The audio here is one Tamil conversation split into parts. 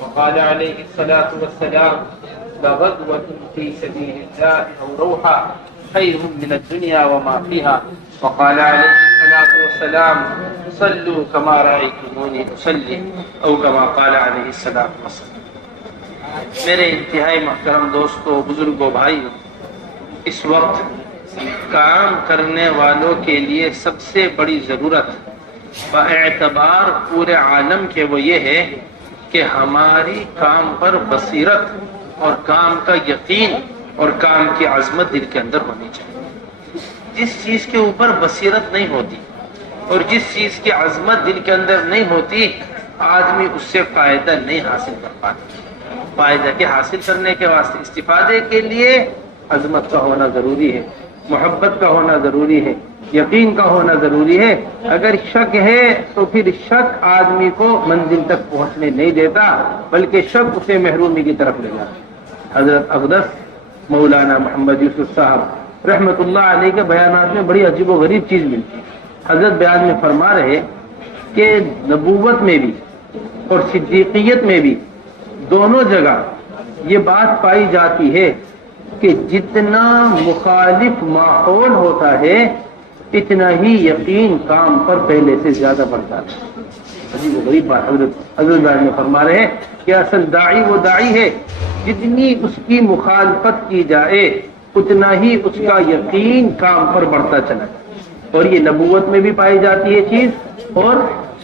وقال عليه الصلاة والسلام لغدوة في سبيل الله أو روحا خير من الدنيا وما فيها وقال عليه الصلاة والسلام صلوا كما رأيتموني أصلي أو كما قال عليه الصلاة والسلام. میرے انتہائی محترم دوستو، بزرگوں، بھائیوں، اس وقت کام کرنے والوں کے لیے سب سے بڑی ضرورت باعتبار پورے عالم کے وہ یہ ہے کہ ہماری کام پر بصیرت اور کام کا یقین اور کام کی عظمت دل کے اندر ہونی چاہیے. جس چیز کے اوپر بصیرت نہیں ہوتی اور جس چیز کی عظمت دل کے اندر نہیں ہوتی، آدمی اس سے فائدہ نہیں حاصل کر پاتا. فائدہ کے حاصل کرنے کے واسطے استفادے کے لیے عظمت کا ہونا ضروری ہے، محبت کا ہونا ضروری ہے، یقین کا ہونا ضروری ہے. اگر شک ہے تو پھر شک آدمی کو منزل تک پہنچنے نہیں دیتا، بلکہ شک اسے محرومی کی طرف لے جاتا. حضرت اقدس مولانا محمد یوسف صاحب رحمت اللہ علیہ کے بیانات میں بڑی عجیب و غریب چیز ملتی ہے. حضرت بیان میں فرما رہے کہ نبوت میں بھی اور صدیقیت میں بھی دونوں جگہ یہ بات پائی جاتی ہے کہ جتنا مخالف ماحول ہوتا ہے اتنا ہی یقین کام پر پہلے سے زیادہ بڑھتا ہے. عجیب و غریب بات حضرت میں فرما رہے ہیں کہ اصل داعی وہ داعی ہے جتنی اس کی مخالفت کی جائے اتنا ہی اس کا یقین کام پر بڑھتا چلا جائے. اور یہ نبوت میں بھی پائی جاتی ہے چیز اور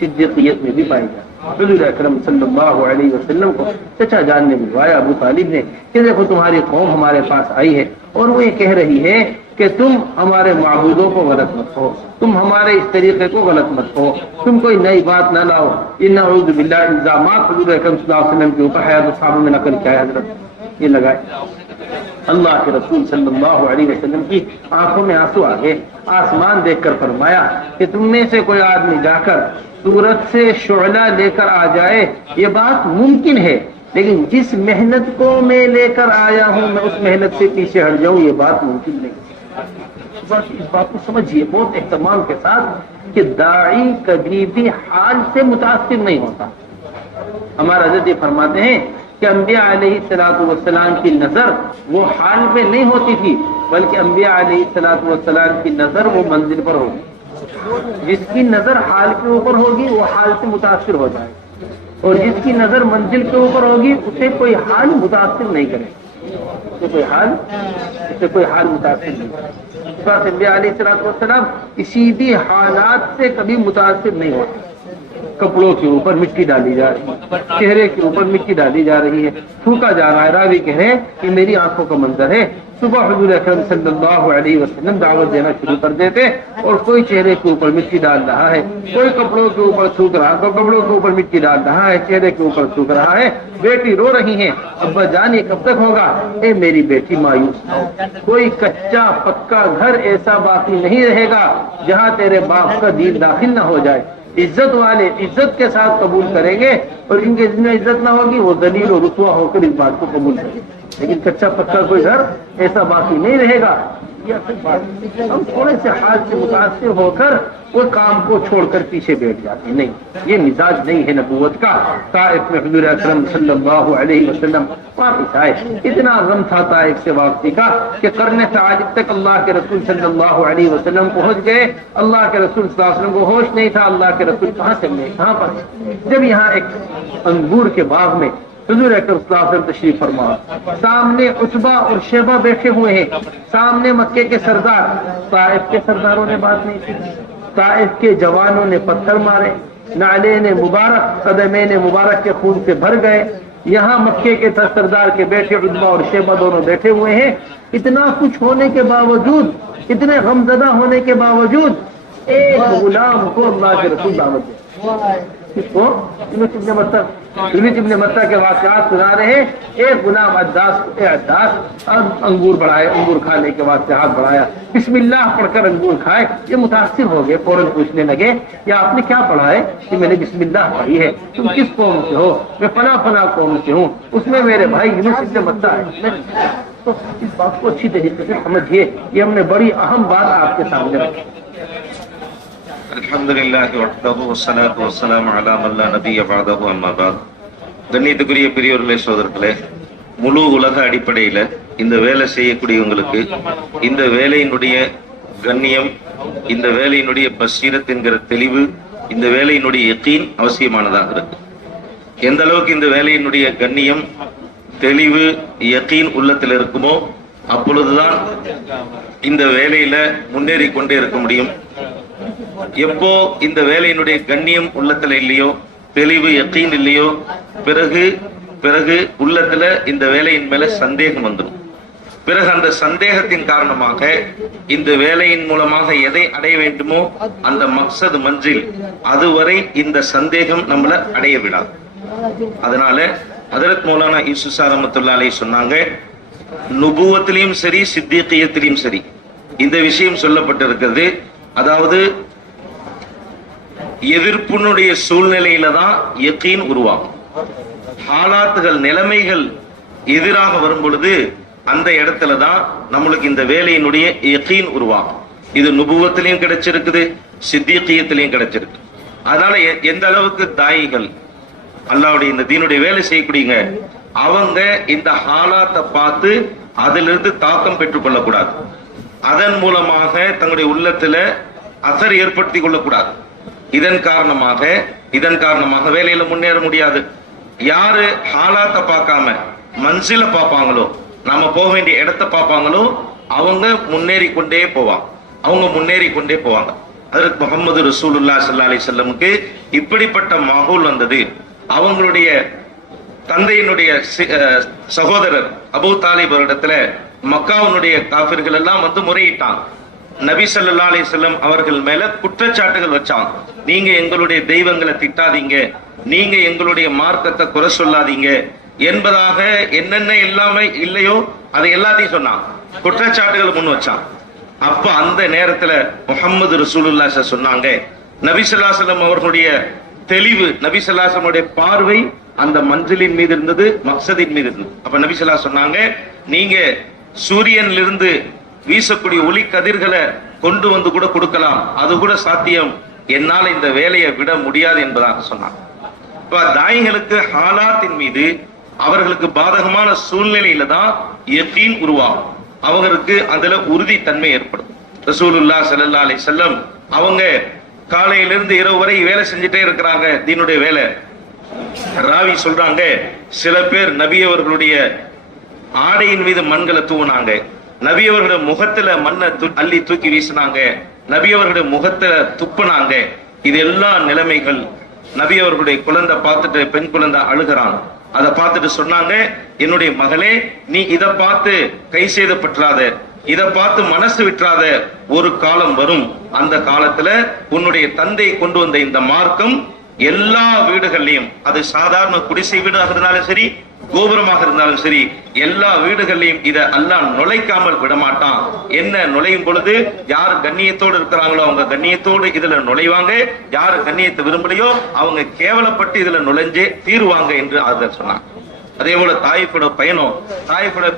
صدیقیت میں بھی پائی جاتی ہے. حضور اکرم صلی اللہ علیہ وسلم کو چچا جان نے ملوایا ابو طالب نے کہ دیکھو تمہاری قوم ہمارے پاس آئی ہے اور وہ یہ کہہ رہی ہے کہ تم ہمارے معبودوں کو غلط مت کہو، تم ہمارے اس طریقے کو غلط مت کہو، تم کوئی نئی بات نہ لاؤ. نعوذ باللہ الزامات حضور اکرم صلی اللہ علیہ وسلم کے اوپر حیات الصحابہ میں نقل کیا ہے. حضرت یہ لگائے اللہ کے رسول صلی اللہ علیہ وسلم کی آنکھوں میں آنسو آ گئے. آسمان دیکھ کر فرمایا کہ تم میں سے کوئی آدمی جا کر سورج سے شعلہ لے کر آ جائے یہ بات ممکن ہے، لیکن جس محنت کو میں لے کر آیا ہوں میں اس محنت سے پیچھے ہٹ جاؤں یہ بات ممکن نہیں. اس بات کو سمجھیے بہت اہتمام کے ساتھ کہ داعی کبھی بھی حال سے متاثر نہیں ہوتا. ہمارا حضرت یہ فرماتے ہیں کہ انبیاء علیہ الصلوۃ والسلام کی نظر وہ حال پہ نہیں ہوتی تھی، بلکہ انبیاء علیہ الصلوۃ والسلام کی نظر وہ منزل پر ہوگی. جس کی نظر حال کے اوپر ہوگی وہ حال سے متاثر ہو جائے، اور جس کی نظر منزل کے اوپر ہوگی اسے کوئی حال متاثر نہیں کرے، اسے کوئی حال متاثر نہیں کرے. انبیاء علیہ الصلوۃ والسلام کسی بھی حالات سے کبھی متاثر نہیں ہوتے. کپڑوں کے اوپر مٹی ڈالی جا رہی ہے، چہرے کے اوپر مٹی ڈالی جا رہی ہے، تھوکا جا رہا ہے. راوی کہہ رہے ہیں کہ میری آنکھوں کا منظر ہے. صبح حضور اکرم صلی اللہ علیہ وسلم دعوت دینا شروع کر دیتے اور کوئی چہرے کے اوپر مٹی ڈال رہا ہے، کوئی کپڑوں کے اوپر تھوک رہا ہے، کوئی کپڑوں کے اوپر مٹی ڈال رہا ہے، چہرے کے اوپر تھوک رہا ہے. بیٹی رو رہی ہیں، ابا جان یہ کب تک ہوگا؟ اے میری بیٹی مایوس نہ ہو، کوئی کچا پکا گھر ایسا باقی نہیں رہے گا جہاں تیرے باپ کا دین داخل نہ ہو جائے. عزت والے عزت کے ساتھ قبول کریں گے اور جن کے جن میں عزت نہ ہوگی وہ ذلیل و رسوا ہو کر اس بات کو قبول کریں گے. لیکن کچا پکا کوئی گھر ایسا باقی نہیں رہے گا. ہم تھوڑے سے حال سے متاثر ہو کر وہ کام کو چھوڑ کر پیچھے بیٹھ جاتے ہیں. نہیں، یہ مزاج نہیں ہے نبوت کا. طائف میں حضور اکرم صلی اللہ علیہ وسلم واپس آئے. اتنا غم تھا طائف سے واپسی کا کہ قرن ثعالب تک اللہ کے رسول صلی اللہ علیہ وسلم پہنچ گئے. اللہ کے رسول صلی اللہ علیہ وسلم کو ہوش نہیں تھا اللہ کے رسول کہاں چلے کہاں پر. جب یہاں ایک انگور کے باغ میں حضور اکرم صلی اللہ علیہ وسلم تشریف فرما، سامنے عتبہ اور شیبہ بیٹھے ہوئے ہیں، سامنے مکے کے سردار. طائف کے سرداروں نے بات نہیں کی، طائف کے جوانوں نے پتھر مارے، نعلین مبارک قدمین مبارک کے خون سے بھر گئے. یہاں مکے کے سردار کے بیٹے عتبہ اور شیبہ دونوں بیٹھے ہوئے ہیں. اتنا کچھ ہونے کے باوجود، اتنے غمزدہ ہونے کے باوجود ایک غلام کو اللہ کے رسول دعوت دے. کس کو؟ یونس ابن متہ کے واقعات سنا رہے ہیں. ایک غلام عداس انگور بڑھائے، انگور کھانے کے واسطے ہاتھ بڑھایا، بسم اللہ پڑھ کر انگور کھائے. یہ متاثر ہو گئے، فوراً پوچھنے لگے کہ آپ نے کیا پڑھا ہے؟ کہ میں نے بسم اللہ پڑھی ہے. تم کس قوم سے ہو؟ میں فلاں فلاں قوم سے ہوں، اس میں میرے بھائی یونس ابن متہ ہے. تو اس بات کو اچھی طریقے سے سمجھیے، یہ ہم نے بڑی اہم بات آپ کے سامنے رکھی. அல்ஹம்துலில்லாஹி வஹ்தஹு வஸ்ஸலாத்து வஸ்ஸலாமு அலா மன் லா நபிய்ய பஅதஹு அம்மா பஅத். கண்ணியத்துக்குரிய பெரியோர்களே, சகோதரர்களே, முழு உலக அடிப்படையில இந்த வேலை செய்யக்கூடியவங்களுக்கு இந்த வேலையினுடைய கண்ணியம், இந்த வேலையினுடைய பசீரத் என்கிற தெளிவு, இந்த வேலையினுடைய யகீன் அவசியமானதாக இருக்கு. எந்த அளவுக்கு இந்த வேலையினுடைய கண்ணியம், தெளிவு, யகீன் உள்ளத்தில் இருக்குமோ அப்பொழுதுதான் இந்த வேலையில முன்னேறி கொண்டே இருக்க முடியும். எப்போ இந்த வேலையினுடைய கண்ணியம் உள்ளத்துல இல்லையோ, தெளிவு யகீன் இல்லையோ, பிறகு உள்ளத்துல இந்த வேலையின் மேல சந்தேகம் வந்துடும். பிறகு அந்த சந்தேகத்தின் காரணமாக இந்த வேலையின் மூலமாக எதை அடைய வேண்டுமோ அந்த மக்சது மஞ்சில் அதுவரை இந்த சந்தேகம் நம்மள அடைய விடாது. அதனால ஹஜ்ரத் மௌலானா யூசுஃப் ரஹ்மத்துல்லாஹி அலைஹி சொன்னாங்க, நுபுவத்திலையும் சரி சித்தியத்திலையும் சரி இந்த விஷயம் சொல்லப்பட்டிருக்கிறது. அதாவது எதிர்ப்புனுடைய சூழ்நிலையில தான் யகீன் உருவாகும். ஹாலாத்துகள், நிலைமைகள் எதிராக வரும் பொழுது அந்த இடத்துல தான் நம்மளுக்கு இந்த வேலையினுடைய யகீன் உருவாகும். இது நுபுவத்திலையும் கிடைச்சிருக்குது, சித்தியத்திலையும் கிடைச்சிருக்கு. அதனால எந்த அளவுக்கு தாயிகள், அல்லாஹ்வுடைய இந்த தீனுடைய வேலை செய்யக்கூடியங்க, அவங்க இந்த ஹாலாத்தை பார்த்து அதிலிருந்து தாக்கம் பெற்றுக் கொள்ளக்கூடாது. அதன் மூலமாக தங்களுடைய உள்ளத்துல அசர் ஏற்படுத்தி கொள்ளக்கூடாது. இதன் காரணமாக வேலையில முன்னேற முடியாது. யாரு ஹாலாத்தை பார்க்காம மன்சில பார்ப்பாங்களோ, நாம போக வேண்டிய இடத்தை பார்ப்பாங்களோ, அவங்க முன்னேறி கொண்டே போவாங்க. ஹஜ்ரத் முஹம்மது ரசூலுல்லாஹி ஸல்லல்லாஹு அலைஹி வஸல்லமுக்கு இப்படிப்பட்ட மாஹூல் வந்தது. அவங்களுடைய தந்தையினுடைய சகோதரர் அபூ தாலிப் இடத்துல மக்காவுடைய காபிர்கள் எல்லாம் வந்து முறையிட்டாங்க. நபி ஸல்லல்லாஹு அலைஹி வஸல்லம் அவர்கள் மேல குற்றச்சாட்டுகள் வச்சாங்க. நீங்க எங்களுடைய தெய்வங்களை திட்டாதீங்க, நீங்க எங்களுடைய மார்க்கத்தை குறை சொல்லாதீங்க என்பதாக என்னென்ன எல்லாமே இல்லையோ அதை எல்லாத்தையும் சொன்னாங்க, குற்றச்சாட்டுகள் முன் வச்சாங்க. அப்ப அந்த நேரத்துல முஹம்மது ரசூலுல்லாஹி சொன்னாங்க, நபி ஸல்லல்லாஹு அலைஹி வஸல்லம் அவர்களுடைய தெளிவு, நபி ஸல்லல்லாஹு அலைஹி வஸல்லம் உடைய பார்வை அந்த மஞ்சளின் மீது இருந்தது, மக்சதின் மீது இருந்தது. அப்ப நபி ஸல்லல்லாஹு அலைஹி சொன்னாங்க, நீங்க சூரியனிலிருந்து வீசக்கூடிய ஒளி கதிர்களை கொண்டு வந்து கூட கொடுக்கலாம், அது கூட சாத்தியம், என்னால இந்த வேலையை விட முடியாது என்பதாக சொன்னாங்க. இப்ப தாயிகளுக்கு ஹாலாத்தின் மீது அவர்களுக்கு பாதகமான சூழ்நிலையில தான் யகீன் உருவாகும். அவங்களுக்கு அதுல உறுதித்தன்மை ஏற்படும். ரசூலுல்லாஹி ஸல்லல்லாஹு அலைஹி வஸல்லம் அவங்க காலையிலிருந்து இரவு வரை வேலை செஞ்சுட்டே இருக்கிறாங்க, தீனுடைய வேலை. ராவி சொல்றாங்க, சில பேர் நபி அவர்களுடைய ஆடையின் மீது மண்களை தூவினாங்க, நபி அவர்களுடைய முகத்துல மண்ணை அள்ளி தூக்கி வீசினாங்க, நபி அவர்களுடைய முகத்துல துப்புனாங்க. இது எல்லா நிலைமைகள். நபி அவர்களுடைய குழந்தை பார்த்துட்டு, பெண் குழந்தை அழுகிறான், அதை பார்த்துட்டு சொன்னாங்க, என்னுடைய மகளே, நீ இதை பார்த்து கை சேதப்பற்றாத, இதை பார்த்து மனசு விட்டுறாத. ஒரு காலம் வரும், அந்த காலத்துல உன்னுடைய தந்தை கொண்டு வந்த இந்த மார்க்கம் எல்லா வீடுகள்லையும், அது சாதாரண குடிசை வீடாக இருந்தாலும் சரி, கோபுரமாக இருந்தாலும் சரி, எல்லா வீடுகள்லையும் இதை அல்லாஹ் நுழைக்காமல் விடமாட்டான். என்ன நுழையும் பொழுது யார் கண்ணியத்தோடு இருக்கிறாங்களோ அவங்க கண்ணியத்தோடு இதுல நுழைவாங்க, யார் கண்ணியத்தை விரும்பலையோ அவங்க கேவலப்பட்டு இதுல நுழைஞ்சே தீருவாங்க என்று ஆதர் சொன்னாங்க. அதே போல தாயிஃபோட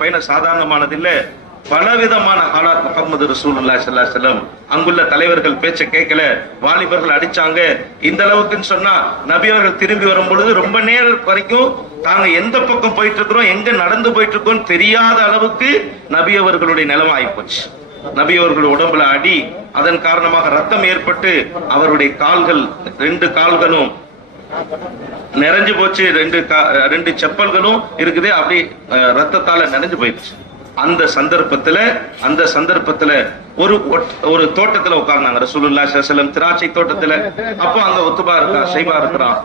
பயணம் சாதாரணமானது இல்ல. பலவிதமான ஹாலாத் முஹம்மது ரசூலுல்லாஹி ஸல்லல்லாஹு அலைஹி வஸல்லம் அங்குள்ள தலைவர்கள் பேச்ச கேட்கல, வாலிபர்கள் அடிச்சாங்க. இந்த அளவுக்குன்னு சொன்னா நபி அவர்கள் திரும்பி வரும் பொழுது ரொம்ப நேரம் வரைக்கும் தாங்க எந்த பக்கம் போயிட்டு இருக்கிறோம், எங்க நடந்து போயிட்டு இருக்கோம் தெரியாத அளவுக்கு நபி அவர்களுடைய நிலைமை ஆயிப்போச்சு. நபி அவர்களுடைய உடம்புல அடி, அதன் காரணமாக ரத்தம் ஏற்பட்டு அவருடைய கால்கள், 2 கால்களும் நிறைஞ்சு போச்சு, 2 செப்பல்களும் இருக்குது, அப்படி ரத்தத்தால நிறைஞ்சு போயிடுச்சு. அந்த சந்தர்ப்பத்துல ஒரு தோட்டத்துல உட்கார்ந்தாங்க ரசூலுல்லாஹி ஸல்லல்லாஹு அலைஹி வஸல்லம், திராட்சை தோட்டத்துல. அப்போ அங்க உத்பா இருக்கான், ஷைபா இருக்கிறான்.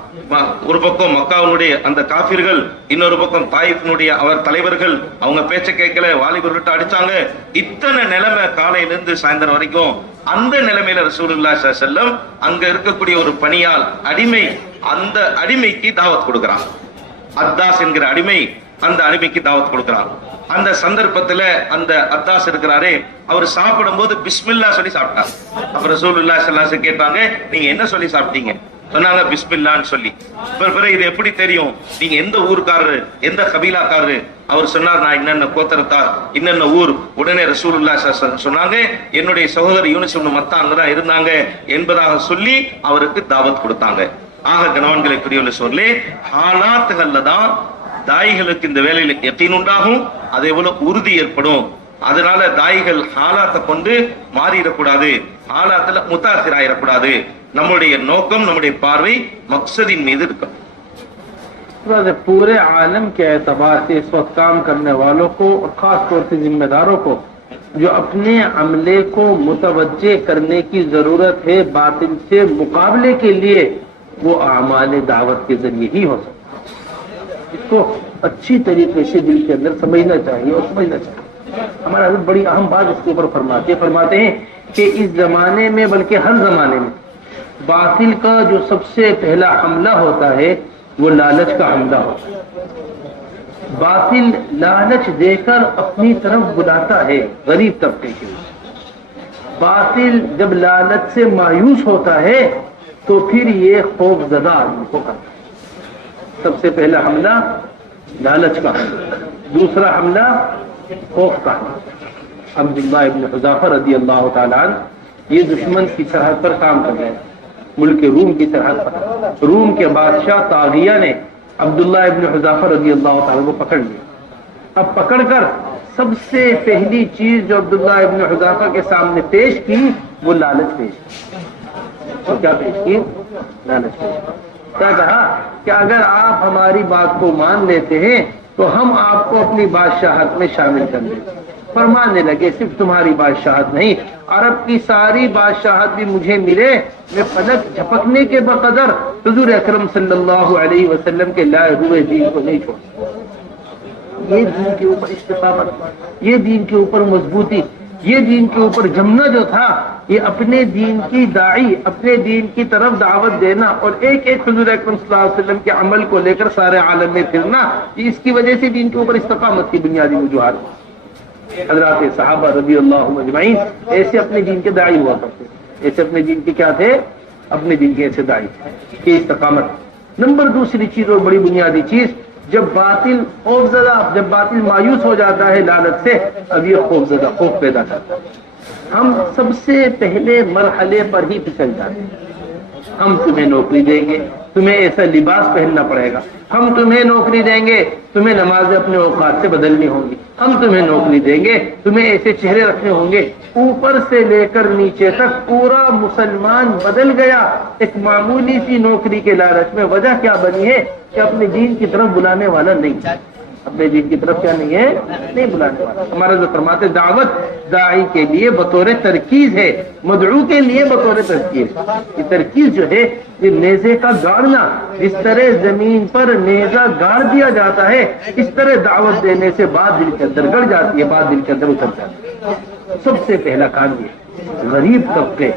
ஒரு பக்கம் மக்காவுடைய அந்த காஃபிர்கள், இன்னொரு பக்கம் தாயிஃபினுடைய அவர் தலைவர்கள், அவங்க பேச்ச கேட்கல, வாலிபர்கிட்ட அடிச்சாங்க. இத்தனை நிலைமை காலையிலிருந்து சாயந்தரம் வரைக்கும். அந்த நிலைமையில ரசூலுல்லாஹி ஸல்லல்லாஹு அலைஹி வஸல்லம் அங்க இருக்கக்கூடிய ஒரு பணியால் அடிமை, அந்த அடிமைக்கு தாவத் கொடுக்கிறான். அத்தாஸ் என்கிற அடிமை அந்த அடிமைக்கு தாவத் கொடுக்கிறான். அந்த சந்தர்ப்பத்துல அந்த அத்தாஸ் இருக்கிறாரே, அவர் சாப்பிடும் போது பிஸ்மில்லா சொல்லி சாப்பிட்டார். அப்புறம் ரசூலுல்லாஹி ஸல்லல்லாஹு அலைஹி வஸல்லம் கேட்டாங்க, நீங்க என்ன சொல்லி சாப்பிட்டீங்க? சொன்னாங்க பிஸ்மில்லான்னு சொல்லி. பிறகு இது எப்படி தெரியும், நீங்க எந்த ஊருக்காரரு, எந்த கபீலாக்காரரு? அவர் சொன்னார், நான் இன்னென்ன கோத்திரத்தார், இன்னென்ன ஊர். உடனே ரசூலுல்லாஹி ஸல்லல்லாஹு அலைஹி வஸல்லம் சொன்னாங்க, என்னுடைய சகோதரர் யூனுஸ் இப்னு மத்தா அங்கதான் இருந்தாங்க என்பதாக சொல்லி அவருக்கு தாவத் கொடுத்தாங்க. ஆக கணவன்களுக்குரிய சொல்லி ஹாலாத்துகள்ல தான் தாய்களுக்கு இந்த வேலையில யகீன் உண்டாகும், அதே போல உறுதி ஏற்படும். அதனால தாய்கள் ஹாலாத்தை கொண்டு மாறிடக்கூடாது, ஹாலாத்துல முத்தாசிர் ஆயிடக்கூடாது. நம்முடைய நோக்கம், நம்முடைய பார்வை மக்சதின் மீது இருக்கும். पूरे आलम के एतबार से इस वक्त काम करने वालों को और खास तौर से जिम्मेदारों को जो अपने अमले को मुतवज्जे करने की जरूरत है बातिल से मुकाबले के लिए, वो आमाल दावत के जरिए ही हो सकता है। इसको अच्छी तरीके से दिल के अंदर समझना चाहिए और समझना चाहिए। हमारा हज़रत बड़ी अहम बात इसके ऊपर फरमाते हैं कि इस जमाने में, बल्कि हर जमाने में, बातिल का जो सबसे पहला हमला होता है वो लालच का हमला होता है। बातिल लालच देकर अपनी तरफ बुलाता है गरीब तबके के। बातिल जब लालच से मायूस होता है तो फिर ये खौफजदा आदमी को करता है। सबसे पहला हमला लालच का हमला, दूसरा हमला खौफ का हमला। अब्दुल्लाह इब्न हुज़ाफा रज़ी अल्लाह तआला अन्हु ये दुश्मन की सरहद पर काम कर रहे हैं, मुल्क रूम की सरहद पर। रूम के बादशाह तागिया ने अब्दुल्लाह इब्न हुज़ाफा रज़ी अल्लाह तआला को पकड़ लिया। अब पकड़कर सबसे पहली चीज जो अब्दुल्लाह इब्न हुज़ाफा के सामने पेश की वो लालच पेश की। और क्या पेश की? लालच पेश की। क्या कहा कि अगर आप हमारी बात को मान लेते हैं तो हम आपको अपनी बादशाहत में शामिल कर देंगे। फरमाने लगे, सिर्फ तुम्हारी बादशाहत नहीं, अरब की सारी बादशाहत भी मुझे मिले, मैं पलक झपकने के बकदर हुजूर अकरम सल्लल्लाहु अलैहि वसल्लम के लाए हुए दीन को नहीं छोड़। ये दीन के ऊपर इस्तिकामत, ये दीन के ऊपर मजबूती, ये दीन के ऊपर जमना जो था, ये अपने दीन की दाई, अपने दीन की तरफ दावत देना और एक एक हुजूर अकरम सल्लल्लाहु अलैहि वसल्लम के अमल को लेकर सारे आलम में फिरना, इसकी वजह से दीन के ऊपर इस्तिकामत की बुनियादी वजूहात। हज़रात सहाबा रज़ियल्लाहु अजमईन ऐसे अपने दीन के दाई हुआ करते, ऐसे अपने दीन के क्या थे, अपने दीन के ऐसे दाई की इस्तिकामत। नंबर दूसरी चीज और बड़ी बुनियादी चीज, जब बातिल खौफज़दा, जब बातिल मायूस हो जाता है लालच से, अब ये खौफज़दा खौफ पैदा करता है। हम सबसे पहले मरहले पर ही फिसल जाते हैं। हम तुम्हें नौकरी देंगे, तुम्हें ऐसा लिबास पहनना पड़ेगा, हम तुम्हें नौकरी देंगे, तुम्हें नमाजें अपने औकात से बदलनी होंगी, हम तुम्हें नौकरी देंगे, तुम्हें ऐसे चेहरे रखने होंगे। ऊपर से लेकर नीचे तक पूरा मुसलमान बदल गया एक मामूली सी नौकरी के लालच में। वजह क्या बनी है कि अपने दीन की तरफ बुलाने वाला नहीं, अपने दीन की तरफ क्या नहीं है, नहीं बुलाने वाला। हमारा जो फरमाते दावत दाई के लिए बतौर तरकीज है, मदऊ के लिए बतौर तरकीज। ये तरकीज जो है ये नेज़े का गाड़ना, इस तरह जमीन पर नेज़ा गाड़ दिया जाता है, इस तरह दावत देने से बात दिल के अंदर गड़ जाती है, बात दिल के अंदर उतर जाती है। सबसे पहला काम ये गरीब तबके,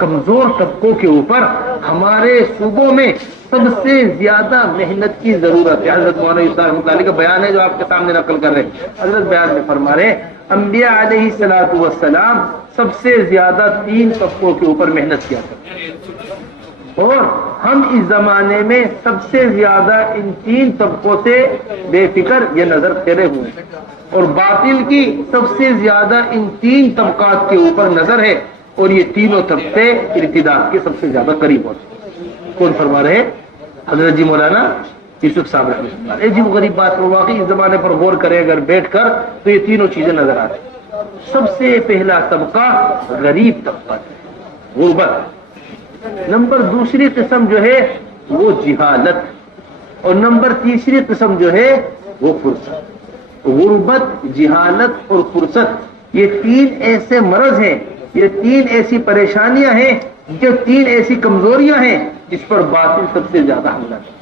कमजोर तबकों के ऊपर हमारे सूबों में सबसे ज्यादा मेहनत की जरूरत है। हजरत मौलाना यूसुफ रहमतुल्लाह का बयान है जो आपके सामने नकल कर रहे हैं। हजरत बयान में फरमा रहे, अंबिया अलैहिस्सलातु वस्सलाम सबसे ज्यादा 3 तबकों के ऊपर मेहनत किया करते, और हम इस जमाने में सबसे ज्यादा इन 3 तबकों से बेफिक्र ये नजर फेरे हुए हैं, और बातिल की सबसे ज्यादा इन 3 तबकात के ऊपर नजर है, और ये तीनों तबके इर्तिदाद के सबसे ज्यादा करीब होते हैं। कौन फरमा रहे? हजरत जी मौलाना यूसुफ साहब रहमतुल्लाह। अजीब गरीब बात, वाकई इस जमाने पर गौर करें अगर बैठ कर तो ये तीनों चीजें नजर आती। सबसे पहला तबका गरीब तबका, गुर्बत। नंबर दूसरी किस्म जो है वो जिहालत, और नंबर तीसरी किस्म जो है वो फुर्सत। गुर्बत, जिहालत और फुर्सत, ये 3 ऐसे मरज हैं, ये 3 ऐसी परेशानियां हैं, जो 3 ऐसी कमजोरियां हैं जिस पर बातिल सबसे ज्यादा हमला है।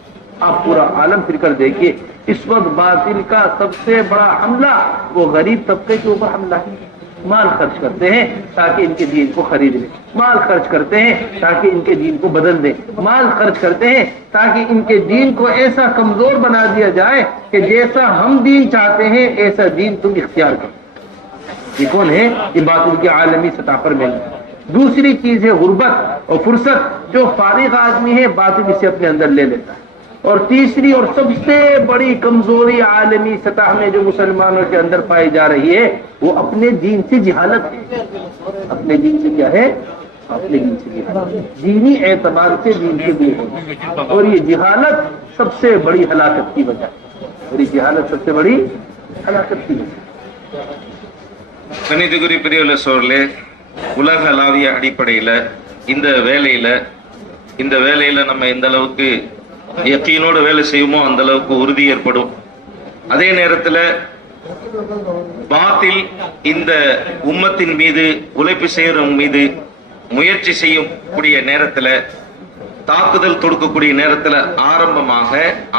आप पूरा आलम फिर कर देखिए, इस वक्त बातिल का सबसे बड़ा हमला वो गरीब तबके के ऊपर हमला है। माल खर्च करते हैं ताकि इनके दीन को खरीद लें, माल खर्च करते हैं ताकि इनके दीन को बदल दें, माल खर्च करते हैं ताकि इनके दीन को ऐसा कमजोर बना दिया जाए कि जैसा हम दीन चाहते हैं ऐसा दीन तुम इख्तियार करो। ये कौन है? ये बातिल के आलमी सतह पर मिल। दूसरी चीज है गुर्बत और फुर्सत, जो फारिग आदमी है बातिल इसे अपने अंदर ले लेता है। और तीसरी और सबसे बड़ी कमजोरी आलमी सतह में जो मुसलमानों के अंदर पाई जा रही है वो अपने दीन से जिहालत है। अपने दीन से क्या है? अपने दीन से जिहालत, दीनी एतबार से दीन से दूर होना। और ये जिहालत सबसे बड़ी हलाकत की वजह है, और ये जिहालत सबसे बड़ी हलाकत की वजह। கணிதகுரி பெரியவர்களே சோழர்களே, உலகளாவிய அடிப்படையில இந்த வேலையில நம்ம எந்த அளவுக்கு யக்கீனோடு வேலை செய்யுமோ அந்த அளவுக்கு உறுதி ஏற்படும். அதே நேரத்தில் பாத்தில் இந்த உம்மத்தின் மீது உழைப்பு செய்யறவங்க மீது முயற்சி செய்யக்கூடிய நேரத்தில், தாக்குதல் தொடுக்கக்கூடிய நேரத்தில்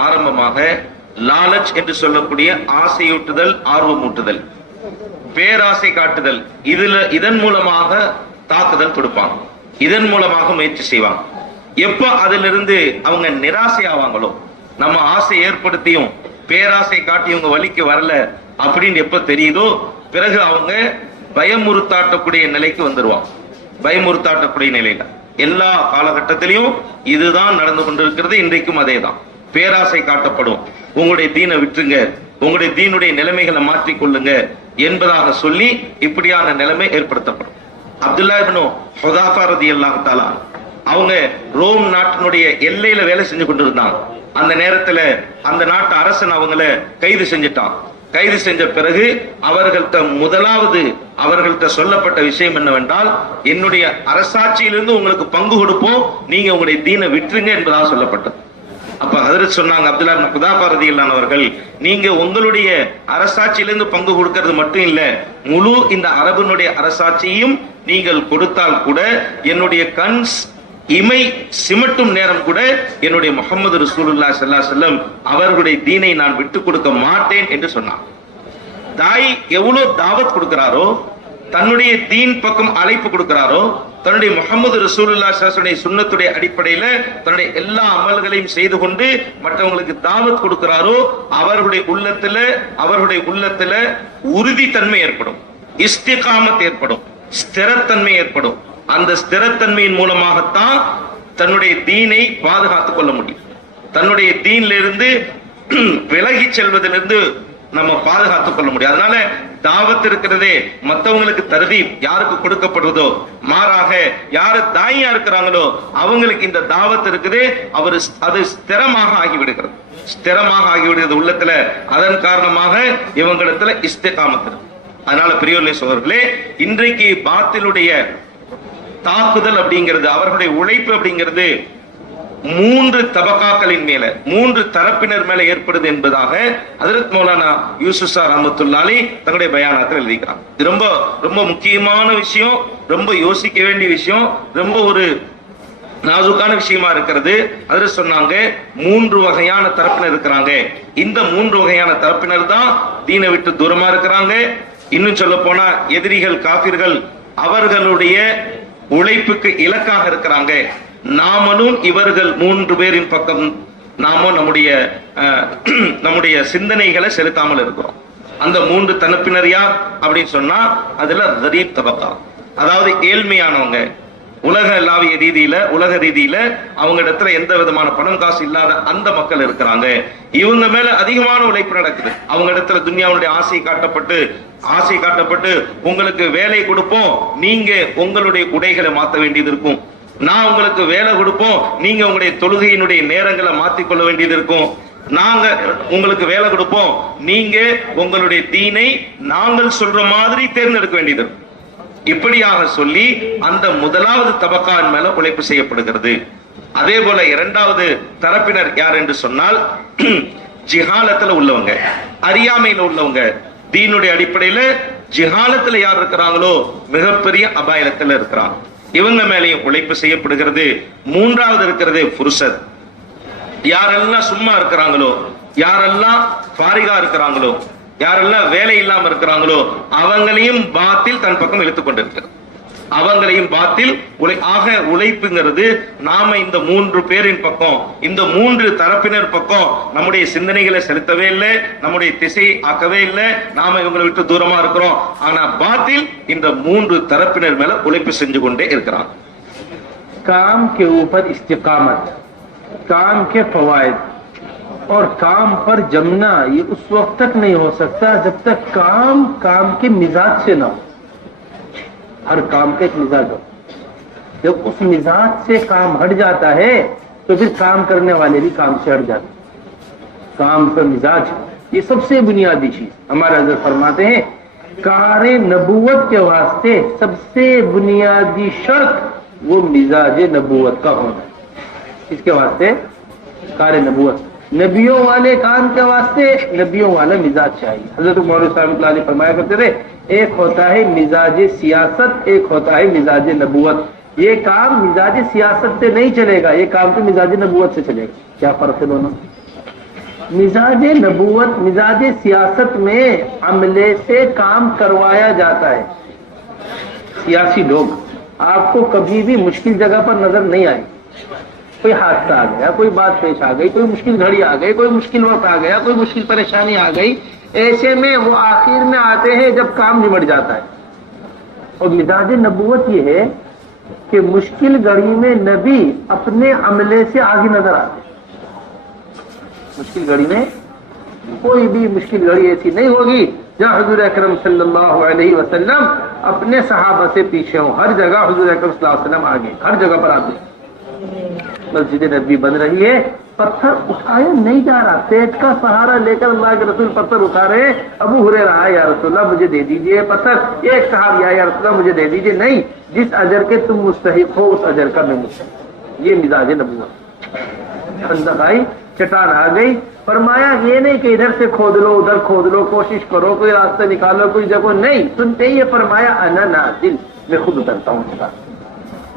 ஆரம்பமாக லாலச் என்று சொல்லக்கூடிய ஆசையூட்டுதல், ஆர்வமூட்டுதல், பேராசை காட்டுதல், இதன் மூலமாக தாக்குதல் தொடுப்பாங்க, இதன் மூலமாக முயற்சி செய்வாங்க. எப்ப அதிலிருந்து அவங்க நிராசை ஆவாங்களோ, நம்ம ஆசை ஏற்படுத்தியும் பேராசை காட்டி இவங்க வழிக்கு வரல அப்படின்னு எப்ப தெரியுதோ பிறகு அவங்க பயமுறுத்தாட்டக்கூடிய நிலைக்கு வந்துருவாங்க. பயமுறுத்தாட்டக்கூடிய நிலையில எல்லா காலகட்டத்திலையும் இதுதான் நடந்து கொண்டிருக்கிறது. இன்றைக்கும் அதே தான். பேராசை காட்டப்படும், உங்களுடைய தீனை விட்டுருங்க, உங்களுடைய தீனுடைய நிலைமைகளை மாற்றிக் கொள்ளுங்க என்பதாக சொல்லி இப்படியான நிலைமை ஏற்படுத்தப்படும். அப்துல்லா இப்னு ஹுதாஃபா ரலியல்லாஹு தஆலா அவங்க ரோம் நாட்டினுடைய எல்லையில வேலை செஞ்சு கொண்டிருந்தாங்க. அந்த நேரத்துல அந்த நாட்டு அரசன் அவங்கள கைது செஞ்சிட்டான். கைது செஞ்ச பிறகு அவர்கள்ட்ட சொல்லப்பட்ட விஷயம் என்னவென்றால், என்னுடைய அரசாட்சியிலிருந்து உங்களுக்கு பங்கு கொடுப்போம், நீங்க உங்களுடைய தீனை விட்டுருங்க என்பதாக சொல்லப்பட்டது. அப்ப ஹஜ்ரத் சொன்னாங்க, அப்துல்லா இப்னு ஹுதாஃபா ரலியல்லாஹு அவர்கள், நீங்க உங்களுடைய அரசாட்சியிலிருந்து பங்கு கொடுக்கிறது மட்டும் இல்ல, முழு இந்த அரபனுடைய அரசாட்சியையும் நீங்கள் கொடுத்தால் கூட என்னுடைய கண் இமை சிமட்டும் நேரம் கூட என்னுடைய முஹம்மது ரசூலுல்லாஹி ஸல்லல்லாஹு அலைஹி வஸல்லம் அவர்களுடைய தீனை நான் விட்டுக் கொடுக்க மாட்டேன் என்று சொன்னார். தாய் எவ்வளவு தாவத் கொடுக்கிறாரோ, தன்னுடைய தீன் பக்கம் அழைப்பு கொடுக்கிறாரோ, தன்னுடைய முஹம்மது ரசூலுல்லாஹி ஸல்லல்லாஹு அலைஹி வஸல்லம் சுன்னத்துடைய அடிப்படையில தன்னுடைய எல்லா அமல்களையும் செய்து கொண்டு மற்றவங்களுக்கு தாவத் கொடுக்கிறாரோ, அவர்களுடைய உள்ளத்துல உறுதித்தன்மை ஏற்படும், இஸ்திகாமத் ஏற்படும், ஸ்திரத்தன்மை ஏற்படும். அந்த ஸ்திரத்தன்மையின் மூலமாகத்தான் தன்னுடைய தீனை பாதுகாத்துக் கொள்ள முடியும். தன்னுடைய தீனிலிருந்து விலகி செல்வதிலிருந்து நம்ம பாதுகாத்துக் கொள்ள முடியும். அதனால தாவத் இருக்கிறதே மற்றவங்களுக்கு தர்கீப் யாருக்கு கொடுக்கப்படுறதோ, மாறாக யாரு தாயியா இருக்கிறாங்களோ அவங்களுக்கு இந்த தாவத் இருக்குதே அது ஸ்திரமாக ஆகிவிடுகிறது, ஸ்திரமாக ஆகிவிடுகிறது உள்ளத்துல. அதன் காரணமாக இவங்களிடத்துல இஸ்திகாமத் இருக்கு. அதனால பெரியோர்களே சகோதரர்களே, இன்றைக்கு பாத்திலுடைய தாக்குதல் அப்படிங்கிறது, அவர்களுடைய உழைப்பு அப்படிங்கிறது 3 தபகாக்களின் மேல, 3 தரப்பினர் மேல ஏற்படுது என்பதாக ஹஜ்ரத் மௌலானா யூசுப் ஷா ரஹ்மத்துல்லாஹி அலைஹி தங்களுடைய பயானத்தில் எழுதிக்கிறாங்க. இது ரொம்ப ரொம்ப முக்கியமான விஷயம், ரொம்ப யோசிக்க வேண்டிய விஷயம், ரொம்ப ஒரு நாசுக்கான விஷயமா இருக்கிறது. அதுல சொன்னாங்க 3 வகையான தரப்பினர் இருக்கிறாங்க. இந்த 3 வகையான தரப்பினர் தான் தீனை விட்டு தூரமா இருக்கிறாங்க. இன்னும் சொல்ல போனா எதிரிகள், காபிர்கள் அவர்களுடைய உழைப்புக்கு இலக்காக இருக்கிறாங்க. நாமனும் இவர்கள் 3 பேரின் பக்கம் நாமும் நம்முடைய சிந்தனைகளை செலுத்தாமல் இருக்கிறோம். அந்த 3 தரப்பினர் யார் அப்படின்னு சொன்னா அதுல கரீப் தபகா, அதாவது ஏழ்மையானவங்க, உலக ரீதியில அவங்க இடத்துல எந்த விதமான பணம் காசு இல்லாத அந்த மக்கள் இருக்கிறாங்க. இவங்க மேல அதிகமான உழைப்பு நடக்குது. அவங்க இடத்துல துன்யாவுடைய ஆசை காட்டப்பட்டு உங்களுக்கு வேலை கொடுப்போம், நீங்க உங்களுடைய உடைகளை மாற்ற வேண்டியது இருக்கும். நான் உங்களுக்கு வேலை கொடுப்போம், நீங்க உங்களுடைய தொழுகையினுடைய நேரங்களை மாற்றிக்கொள்ள வேண்டியது இருக்கும். நாங்க உங்களுக்கு வேலை கொடுப்போம், நீங்க உங்களுடைய தீனை நாங்கள் சொல்ற மாதிரி தேர்ந்தெடுக்க வேண்டியது இருக்கும். இப்படியாக சொல்லி அந்த முதலாவது தபக்கான் மேல உழைப்பு செய்யப்படுகிறது. அதே போல 2வது தரப்பினர் யார் என்று சொன்னால் ஜிஹாலத்துல உள்ளவங்க, அறியாமையில உள்ளவங்க. தீனுடைய அடிப்படையில ஜிஹாலத்துல யார் இருக்கிறாங்களோ மிகப்பெரிய அபாயத்துல இருக்கிறாங்க. இவங்க மேலேயும் உழைப்பு செய்யப்படுகிறது. 3வது இருக்கிறது ஃபுர்சத். யாரெல்லாம் சும்மா இருக்கிறாங்களோ, யாரெல்லாம் ஃபாரிகா இருக்கிறாங்களோ, யாரெல்லாம் வேலை இல்லாம இருக்கிறாங்களோ அவங்களையும் பாத்தில் தன் பக்கம் இழுத்துக் கொண்டிருக்கிறது. அவங்களையும் பாத்தில் ஆக உழைப்புங்கிறது நாம இந்த 3 பேரின் பக்கம், இந்த 3 தரப்பினர் பக்கம் நம்முடைய சிந்தனைகளை செலுத்தவே இல்லை, நம்முடைய திசை ஆக்கவே இல்லை, நாம இவங்களை விட்டு தூரமா இருக்கிறோம். ஆனா பாத்தில் இந்த 3 தரப்பினர் மேல உழைப்பு செஞ்சு கொண்டே இருக்கிறான். काम के ऊपर इस्तिकामत, काम के फवायद और काम पर जमना ये उस वक्त तक नहीं हो सकता जब तक काम के मिजाज से ना हो। हर काम का एक मिजाज हो, जब उस मिजाज से काम हट जाता है तो फिर काम करने वाले भी काम से हट जाते हैं। काम का मिजाज ये सबसे बुनियादी चीज। हमारे हज़रत फरमाते हैं कारे नबूवत के वास्ते सबसे बुनियादी शर्त वो मिजाज नबूवत का होना है। इसके वास्ते कारे नबूवत, नबियों वाले काम के वास्ते नबियों वाला मिजाज चाहिए। हजरत मौलवी साहब फरमाया करते थे एक होता है मिजाज सियासत, एक होता है मिजाज नबूवत। ये काम मिजाज सियासत से नहीं चलेगा, ये काम तो मिजाज नबूवत से चलेगा। क्या फर्क है दोनों? मिजाज नबूवत, मिजाज सियासत में अमले से काम करवाया जाता है। सियासी लोग आपको कभी भी मुश्किल जगह पर नजर नहीं आए। कोई हादसा आ गया, कोई बात पेश आ गई, कोई मुश्किल घड़ी आ गई, कोई मुश्किल वक्त आ गया, कोई मुश्किल परेशानी आ गई, ऐसे में वो आखिर में आते हैं जब काम निमट जाता है। और मिजाज नबूवत ये है कि मुश्किल घड़ी में नबी अपने अमले से आगे नजर आते। मुश्किल घड़ी में कोई भी मुश्किल घड़ी ऐसी नहीं होगी जहाँ हुजूर अकरम सल्लल्लाहु अलैहि वसल्लम अपने सहाबा से पीछे हो। हर जगह हुजूर अकरम सल्लल्लाहु अलैहि वसल्लम आगे, हर जगह पर आगे। मस्जिद नबी बन रही है, पत्थर उठाया नहीं जा रहा, पेट का सहारा लेकर अल्लाह के रसूल पत्थर उठा रहे। अबू हुरैरा या रसूलल्लाह मुझे दे दीजिए पत्थर, एक सहाबी या रसूलल्लाह मुझे दे दीजिए, नहीं, जिस अजर के तुम मुस्तहिक हो उस अजर का मैं मुस्तहिक। ये मिजाज नबूवत। खंदक आई, चट्टान आ गई, फरमाया ये नहीं कि इधर से खोद लो उधर खोद लो, कोशिश करो कोई रास्ता निकालो कोई जगह, नहीं, सुनते ही ये फरमाया अना नाजिल, मैं खुद उतरता हूँ,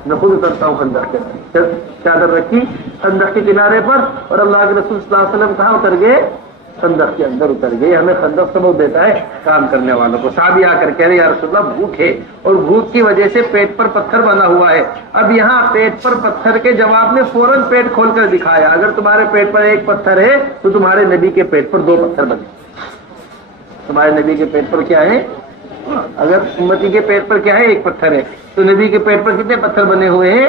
मैं खुद उतरता हूँ खंदक के। चादर रखी खंदक के किनारे पर और अल्लाह के रसूल सल्लल्लाहु अलैहि वसल्लम कहाँ उतर गए? खंदक के अंदर उतर गए। हमें खंदक सबक देता है काम करने वालों को। साहबी आकर कह रहे या रसूलल्लाह भूख है और भूख की वजह से पेट पर पत्थर बना हुआ है। अब यहाँ पेट पर पत्थर के जवाब में फौरन पेट खोलकर दिखाया, अगर तुम्हारे पेट पर एक पत्थर है तो तुम्हारे नबी के पेट पर 2 पत्थर बने। तुम्हारे नबी के पेट पर क्या है? अगर उम्मती के पेट पर क्या है? एक पत्थर है, तो नबी के पेट पर कितने पत्थर बने हुए हैं?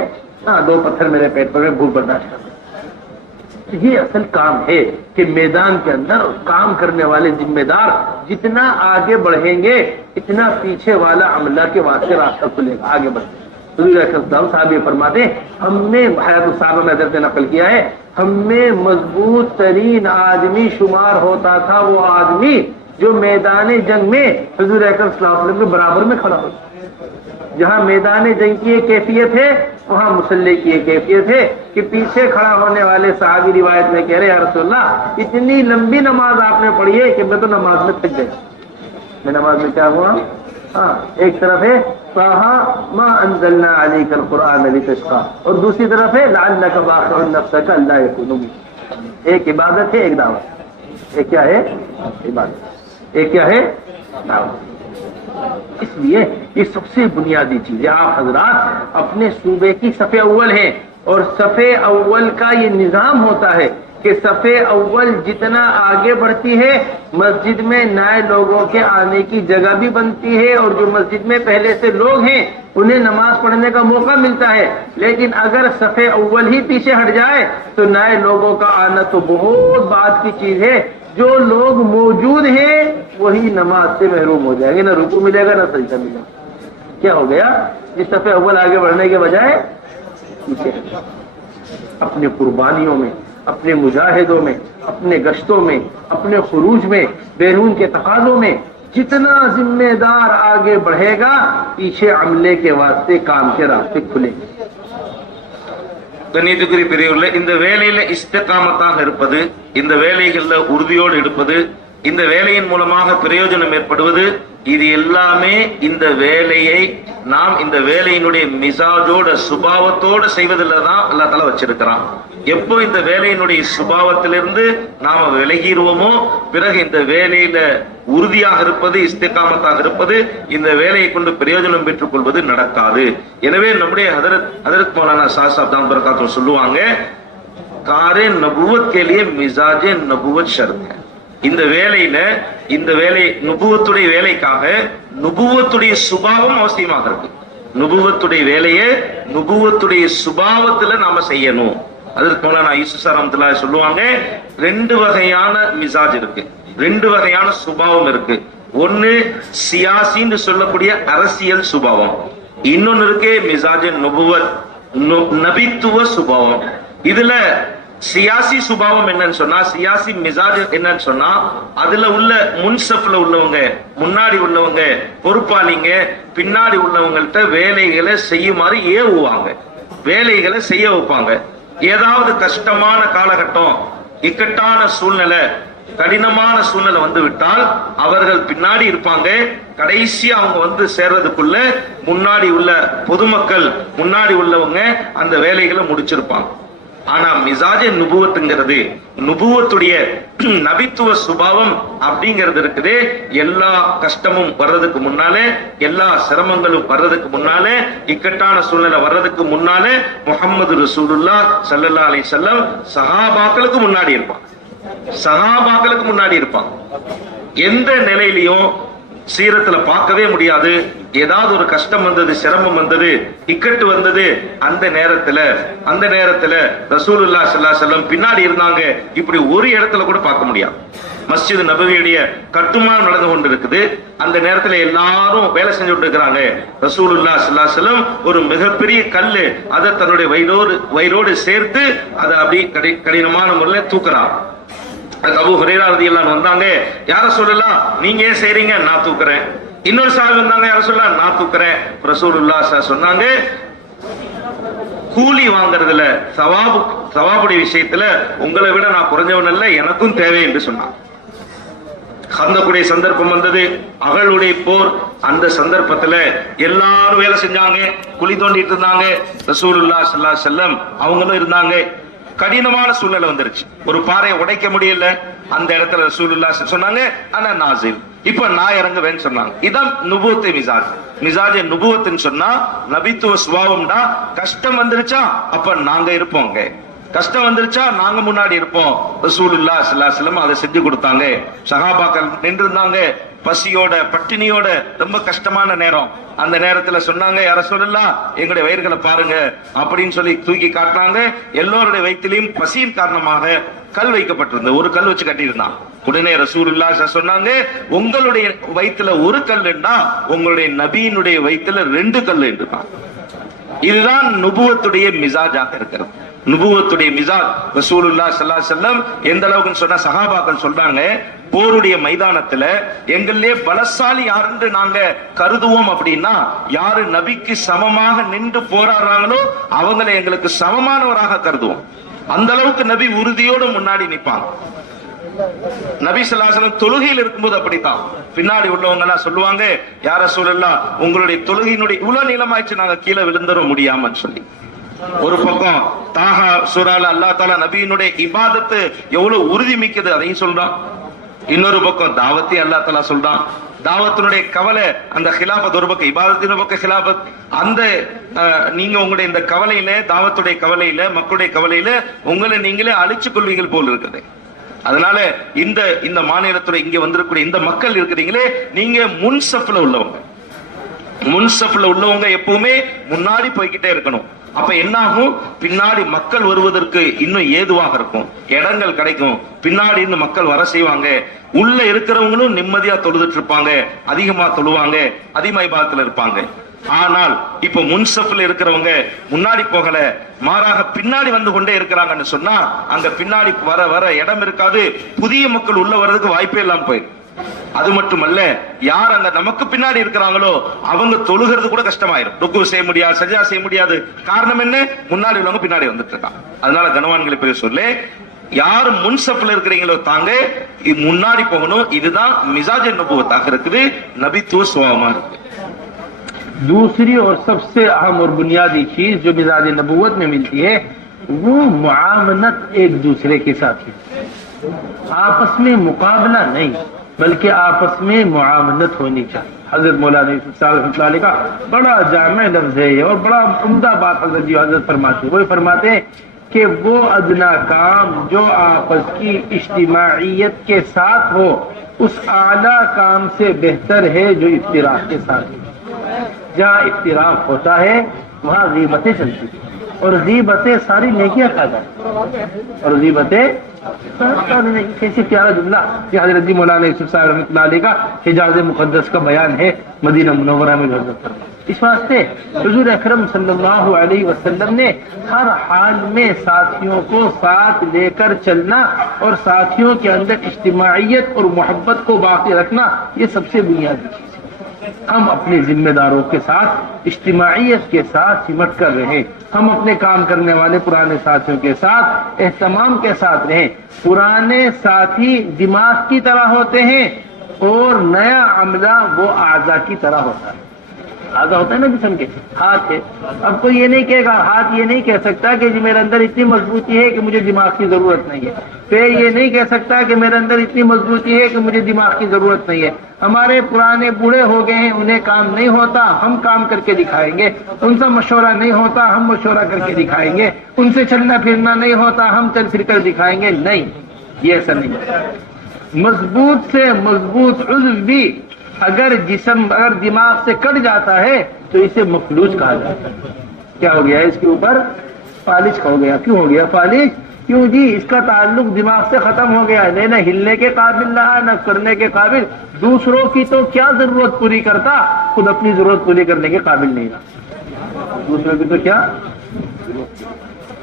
2 पत्थर मेरे पेट पर, भूख बर्दाश्त कर। ये असल काम है कि मैदान के अंदर काम करने वाले जिम्मेदार जितना आगे बढ़ेंगे इतना पीछे वाला अमला के वास्ते रास्ता खुलेगा, आगे बढ़ेंगे। साहब ये फरमाते हमने हयात साहब में हज़रत ने नकल किया है, हमें मजबूत तरीन आदमी शुमार होता था वो आदमी जो मैदान जंग में हुजूर अकरम सल्लल्लाहु अलैहि वसल्लम के बराबर में खड़ा हो। जहां मैदान जंग की एक कैफियत है वहां मुसल्ले की एक कैफियत है कि पीछे खड़ा होने वाले साहबी रिवायत में कह रहे या रसूलल्लाह इतनी लंबी नमाज आपने पढ़ी है कि मैं तो नमाज में थक गया। मैं नमाज में क्या हुआ? एक तरफ है मा अंज़लना अलैकल कुरआन लितश्क़ा और दूसरी तरफ है लअल्लका बाख़िउन नफ़्सका अल्ला यकूनू। एक इबादत है, एक दावत। एक क्या है? इबादत। एक क्या है? दावत। इसलिए ये सबसे बुनियादी चीज है। आप हजरात अपने सूबे की सफ़े अव्वल हैं और सफ़े अव्वल का ये निज़ाम होता है कि सफ़े अव्वल जितना आगे बढ़ती है मस्जिद में नए लोगों के आने की जगह भी बनती है और जो मस्जिद में पहले से लोग हैं उन्हें नमाज पढ़ने का मौका मिलता है। लेकिन अगर सफ़े अव्वल ही पीछे हट जाए तो नए लोगों का आना तो बहुत बात की चीज है। जो लोग मौजूद हैं वही नमाज से महरूम हो जाएंगे, ना रुकू मिलेगा ना सजदा मिलेगा। क्या हो गया? इस सफ़े अव्वल आगे बढ़ने के बजाय पीछे अपने कुर्बानियों में, अपने मुजाहिदों में, अपने गश्तों में, अपने खुरूज में, बैरून के तकाज़ों में जितना जिम्मेदार आगे बढ़ेगा पीछे अमले के वास्ते काम के रास्ते खुलेंगे। கண்ணியத்துக்குரிய பெரியவர்களே, இந்த வேலையில இஸ்திகாமத்தாக இருப்பது, இந்த வேலைகள்ல உறுதியோடு இருப்பது, இந்த வேலையின் மூலமாக பிரயோஜனம் ஏற்படுவது, இது எல்லாமே இந்த வேலையை நாம் இந்த வேலையினுடைய மிசாஜோட சுபாவத்தோட செய்வதில் தான் அல்லாஹ் தஆலா வச்சிருக்கிறான். எப்போ இந்த வேலையினுடைய சுபாவத்திலிருந்து நாம விலகிடுவோமோ பிறகு இந்த வேலையில உறுதியாக இருப்பது, இஸ்திகாமத்தாக இருப்பது, இந்த வேலையை கொண்டு பிரயோஜனம் பெற்றுக் கொள்வது நடக்காது. எனவே நம்முடைய ஹதரத் மௌலானா ஷாஹ் சாப் தாம் பரகாத்துஹு சொல்லுவாங்க, காரே நபுவத் கே லியே மிசாஜே நபுவத் ஷர்த் है. இந்த வேலை நுபுவத்துடைய வேலைக்காக நுபுவத்துடைய சுபாவம் அவசியமாக இருக்கு. நுபுவத்துடைய வேலையை நுபுவத்துடைய சுபாவத்துல நாம செய்யணும். அதற்கு மௌலானா யூசுப் ரஹ்மத்துல்லாஹி சொல்லுவாங்க, ரெண்டு வகையான மிசாஜ் இருக்கு, ரெண்டு வகையான சுபாவம் இருக்கு. ஒன்னு சியாசின்னு சொல்லக்கூடிய அரசியல் சுபாவம், இன்னொன்னு இருக்கு மிசாஜ் நுபுவத் நபித்துவ சுபாவம். இதுல சியாசி சுபாவம் என்னன்னு சொன்னா, சியாசி மிசாஜ் என்னன்னு சொன்னா, அதுல உள்ள முன்சப்ல உள்ளவங்க, முன்னாடி உள்ளவங்க, பொறுப்பாளிங்க, பின்னாடி உள்ளவங்கள்ட்ட வேலைகளை செய்யுமாறு ஏவுவாங்க, வேலைகளை செய்ய வைப்பாங்க. ஏதாவது கஷ்டமான காலகட்டம், இக்கட்டான சூழ்நிலை, கடினமான சூழ்நிலை வந்து விட்டால் அவர்கள் பின்னாடி இருப்பாங்க. கடைசி அவங்க வந்து சேர்றதுக்குள்ள முன்னாடி உள்ள பொதுமக்கள், முன்னாடி உள்ளவங்க அந்த வேலைகளை முடிச்சிருப்பாங்க. ஆனா மிசாஜே நுபுவத்துங்கிறது, நுபுவத்துடைய நபித்துவ சுபாவம் அப்படிங்கிறது இருக்குது, எல்லா கஷ்டமும் வர்றதுக்கு முன்னாலே, எல்லா சிரமங்களும் வர்றதுக்கு முன்னாலே, இக்கட்டான சூழ்நிலை வர்றதுக்கு முன்னாலே முஹம்மது ரசூலுல்லாஹ் ஸல்லல்லாஹு அலைஹி வஸல்லம் சஹாபாக்களுக்கு முன்னாடி இருப்பான், சஹாபாக்களுக்கு முன்னாடி இருப்பான். எந்த நிலையிலையும் சீரத்துல பார்க்கவே முடியாது. ஏதாவது ஒரு கஷ்டம் வந்தது, சிரமம் வந்தது, இக்கட்டு வந்தது, அந்த நேரத்துல ரசூலுல்லாஹ் ஸல்லல்லாஹு அலைஹி வஸல்லம் பின்னாடி இருந்தாங்க, இப்படி ஒரு இடத்துல கூட பார்க்க முடியாது. மஸ்ஜித் நபவியுடைய கட்டுமானம் நடந்து கொண்டு இருக்குது, அந்த நேரத்துல எல்லாரும் வேலை செஞ்சுட்டு இருக்கிறாங்க. ரசூலுல்லாஹ் ஸல்லல்லாஹு அலைஹி வஸல்லம் ஒரு மிகப்பெரிய கல்லு, அதை தன்னுடைய வயிறோடு சேர்த்து அதை அப்படி கடினமான முறையில் தூக்குறாங்க. அபூ ஹுரைரா ரலியல்லாஹு வந்தாங்க, யார சொல்லலாம் நீங்க ஏன் செய்றீங்க, நான் தூக்குறேன். இன்னொரு சஹாபி வந்தாங்க, யார சொல்லலாம் நான் தூக்குறேன். ரசூலுல்லாஹ் ஸல்லல்லாஹு சொன்னாங்க, கூலி வாங்குறதுல சவாபுடைய விஷயத்துல உங்களை விட நான் குறைஞ்சவன் அல்ல, எனக்கும் தேவை என்று சொன்னான். கந்தக்குடைய சந்தர்ப்பம் வந்தது, அகலுடைய போர், அந்த சந்தர்ப்பத்துல எல்லாரும் வேலை செஞ்சாங்க, குழி தோண்டிட்டு இருந்தாங்க. ரசூலுல்லாஹ் ஸல்லல்லாஹு அலைஹி வஸல்லம் அவங்களும் இருந்தாங்க. கடினமான சூழ்நிலை வந்துருச்சு, ஒரு பாறையை உடைக்க முடியல. அந்த இடத்துல ரசூலுல்லாஹ் சொன்னாங்க, ஆனா நாசில், இப்ப நான் இறங்குவேன்னு சொன்னாங்க. இதான் நுபுவத்து மிசாஜ். மிசாஜ் நுபுவத்துன்னு சொன்னா நபித்துவ சுபாவம்டா. கஷ்டம் வந்துருச்சா அப்ப நாங்க இருப்போங்க, கஷ்டம் வந்துருச்சா நாங்க முன்னாடி இருப்போம். ரசூலுல்லாஹ் ஸல்லல்லாஹு அலைஹி வஸல்லம் அதை செஞ்சு கொடுத்தாங்க. சஹாபாக்கள் நின்று இருந்தாங்க, பசியோட பட்டினியோட, ரொம்ப கஷ்டமான நேரம். அந்த நேரத்துல சொன்னாங்க, யார சொல்லலாம் எங்களுடைய வயிறுகளை பாருங்க அப்படின்னு சொல்லி தூக்கி காட்டினாங்க. எல்லோருடைய வயிற்றிலையும் பசியின் காரணமாக கல் வைக்கப்பட்டிருந்தது, ஒரு கல் வச்சு கட்டியிருந்தான். உடனே ரசூலுல்லாஹ் சொன்னாங்க, உங்களுடைய வயிற்றுல ஒரு கல்லுன்னா உங்களுடைய நபியினுடைய வயிற்றுல 2 கல் என்றுதான். இதுதான் நுபுவத்துடைய மிசாஜாக இருக்கிறது. நுபுவத்துடைய மிசாஜ் ரசூலுல்லாஹ் ஸல்லல்லாஹு அலைஹி வஸல்லம் எந்த அளவுக்கு சொன்னா, சஹாபாக்கள் சொல்றாங்க, போருடைய மைதானத்துல எங்களிலே பலசாலி யாருன்னு நாங்க கருதுவோம் அப்படின்னா, யாரு நபிக்கு சமமாக நின்று போராடுறாங்களோ அவங்களை எங்களுக்கு சமமானவராக கருதுவோம். அந்த அளவுக்கு நபி உறுதியோடு முன்னாடி நிற்பாங்க. நபி ஸல்லல்லாஹு அலைஹி வஸல்லம் தொழுகையில் இருக்கும்போது அப்படித்தான். பின்னாடி உள்ளவங்க எல்லாம் சொல்லுவாங்க, யார சொல்லலாம் உங்களுடைய தொழுகையினுடைய இவ்வளவு நீளமாயிடுச்சு, நாங்க கீழே விழுந்துட முடியாமன்னு சொல்லி. ஒரு பக்கம் தாஹா சூரால அல்லாஹ் தஆலா நபியினுடைய இபாதத்து எவ்வளவு உறுதி மிக்கது அதையும் சொல்றான். இன்னொரு பக்கம் தாவத்தி அல்லாஹ் தஆலா சொல்றான். தாவத்தினுடைய கவலை, அந்த ஹிலாபத் ஒரு பக்கம், இபாதத்தின் பக்கம் ஹிலாபத். அந்த நீங்க உங்களுடைய இந்த கவலையில, தாவத்துடைய கவலையில, மக்களுடைய கவலையில உங்களை நீங்களே அழிச்சு கொள்வீர்கள் போல் இருக்குது. அதனால இந்த மாநிலத்துடைய இங்க வந்திருக்கக்கூடிய இந்த மக்கள் இருக்கிறீங்களே, நீங்க முன்சப்ல உள்ளவங்க எப்பவுமே முன்னாடி போய்கிட்டே இருக்கணும். அப்ப என்ன ஆகும், பின்னாடி மக்கள் வருவதற்கு இன்னும் ஏதுவாக இருக்கும், இடங்கள் கிடைக்கும். பின்னாடி இருந்து மக்கள் வர செய்வாங்க. உள்ள இருக்கிறவங்களும் நிம்மதியா தொழுதுட்டு இருப்பாங்க, அதிகமா தொழுவாங்க, அதிகமாய்பாதத்துல இருப்பாங்க. ஆனால் இப்ப முன்சப்ல இருக்கிறவங்க முன்னாடி போகல, மாறாக பின்னாடி வந்து கொண்டே இருக்கிறாங்கன்னு சொன்னா, அங்க பின்னாடி வர வர இடம் இருக்காது, புதிய மக்கள் உள்ள வர்றதுக்கு வாய்ப்பே இல்லாம போயிடும். அது மட்டுமல்ல, யார் அங்க நமக்கு பின்னாடி இருக்கிறாங்களோ அவங்க தொழுகிறது கூட கஷ்டமாயிரும், ருக்கு செய்ய முடியாது, சஜ்ஜா செய்ய முடியாது. காரணம் என்ன, முன்னாடி உள்ளவங்க பின்னாடி வந்துட்டு இருக்காங்க. அதனால கனவான்களை பெரிய சொல்லு, யார் முன்சப்ல இருக்கிறீங்களோ தாங்க முன்னாடி போகணும். இதுதான் மிசாஜ் நபுவத்தாக இருக்குது, நபித்துவ சுபாவமா இருக்கு. दूसरी और सबसे अहम और बुनियादी चीज जो मिजाज नबूवत में मिलती है, वो मुआमनत एक दूसरे के साथ है, आपस में मुकाबला नहीं। بلکہ آپس میں معاونت ہونی چاہیے۔ حضرت مولانا یوسف صاحب رحمۃ اللہ علیہ کا بڑا جامع لفظ ہے یہ، اور بڑا عمدہ بات حضرت فرماتے ہیں۔ وہ فرماتے ہیں کہ وہ ادنا کام جو آپس کی اجتماعیت کے ساتھ ہو اس اعلیٰ کام سے بہتر ہے جو افتراق کے ساتھ ہے۔ جہاں افتراق ہوتا ہے وہاں غیبتیں چلتی ہیں، اور غیبتیں ساری نیکیاں کھا جاتی ہیں، اور غیبتیں ساری نیکیاں۔ کیسی پیارا جملہ یہ حضرت مولانا یوسف صاحب رحمۃ اللہ علیہ کا حجاز مقدس کا بیان ہے مدینہ منورہ میں حضرت۔ اس واسطے حضور اکرم صلی اللہ علیہ وسلم نے ہر حال میں ساتھیوں کو ساتھ لے کر چلنا اور ساتھیوں کے اندر اجتماعیت اور محبت کو باقی رکھنا یہ سب سے بنیادی چیز ہے۔ ہم اپنے ذمہ داروں کے ساتھ اجتماعیت کے ساتھ سمٹ کر رہیں، ہم اپنے کام کرنے والے پرانے ساتھیوں کے ساتھ اہتمام کے ساتھ رہیں۔ پرانے ساتھی دماغ کی طرح ہوتے ہیں اور نیا عملہ وہ اعضاء کی طرح ہوتا ہے۔ اعضاء ہوتا ہے نا جسم کے، ہاتھ ہے، اب کوئی یہ نہیں کہے گا، ہاتھ یہ نہیں کہہ سکتا کہ جی میرے اندر اتنی مضبوطی ہے کہ مجھے دماغ کی ضرورت نہیں ہے، پیر یہ نہیں کہہ سکتا کہ میرے اندر اتنی مضبوطی ہے کہ مجھے دماغ کی ضرورت نہیں ہے۔ ہمارے پرانے بوڑھے ہو گئے ہیں، انہیں کام نہیں ہوتا، ہم کام کر کے دکھائیں گے، ان سے مشورہ نہیں ہوتا، ہم مشورہ کر کے دکھائیں گے، ان سے چلنا پھرنا نہیں ہوتا، ہم چل پھر کر دکھائیں گے۔ نہیں، یہ ایسا نہیں۔ مضبوط سے مضبوط عضو بھی اگر دماغ سے کٹ جاتا ہے تو اسے مفلوج کہا جاتا ہے۔ کیا ہو گیا اس کے اوپر؟ فالج ہو گیا۔ کیوں ہو گیا فالج؟ کیوں جی اس کا تعلق دماغ سے ختم ہو گیا، نہ ہلنے کے قابل رہا نہ کرنے کے قابل، دوسروں کی تو کیا ضرورت پوری کرتا، خود اپنی ضرورت پوری کرنے کے قابل نہیں رہا، دوسروں کی تو کیا۔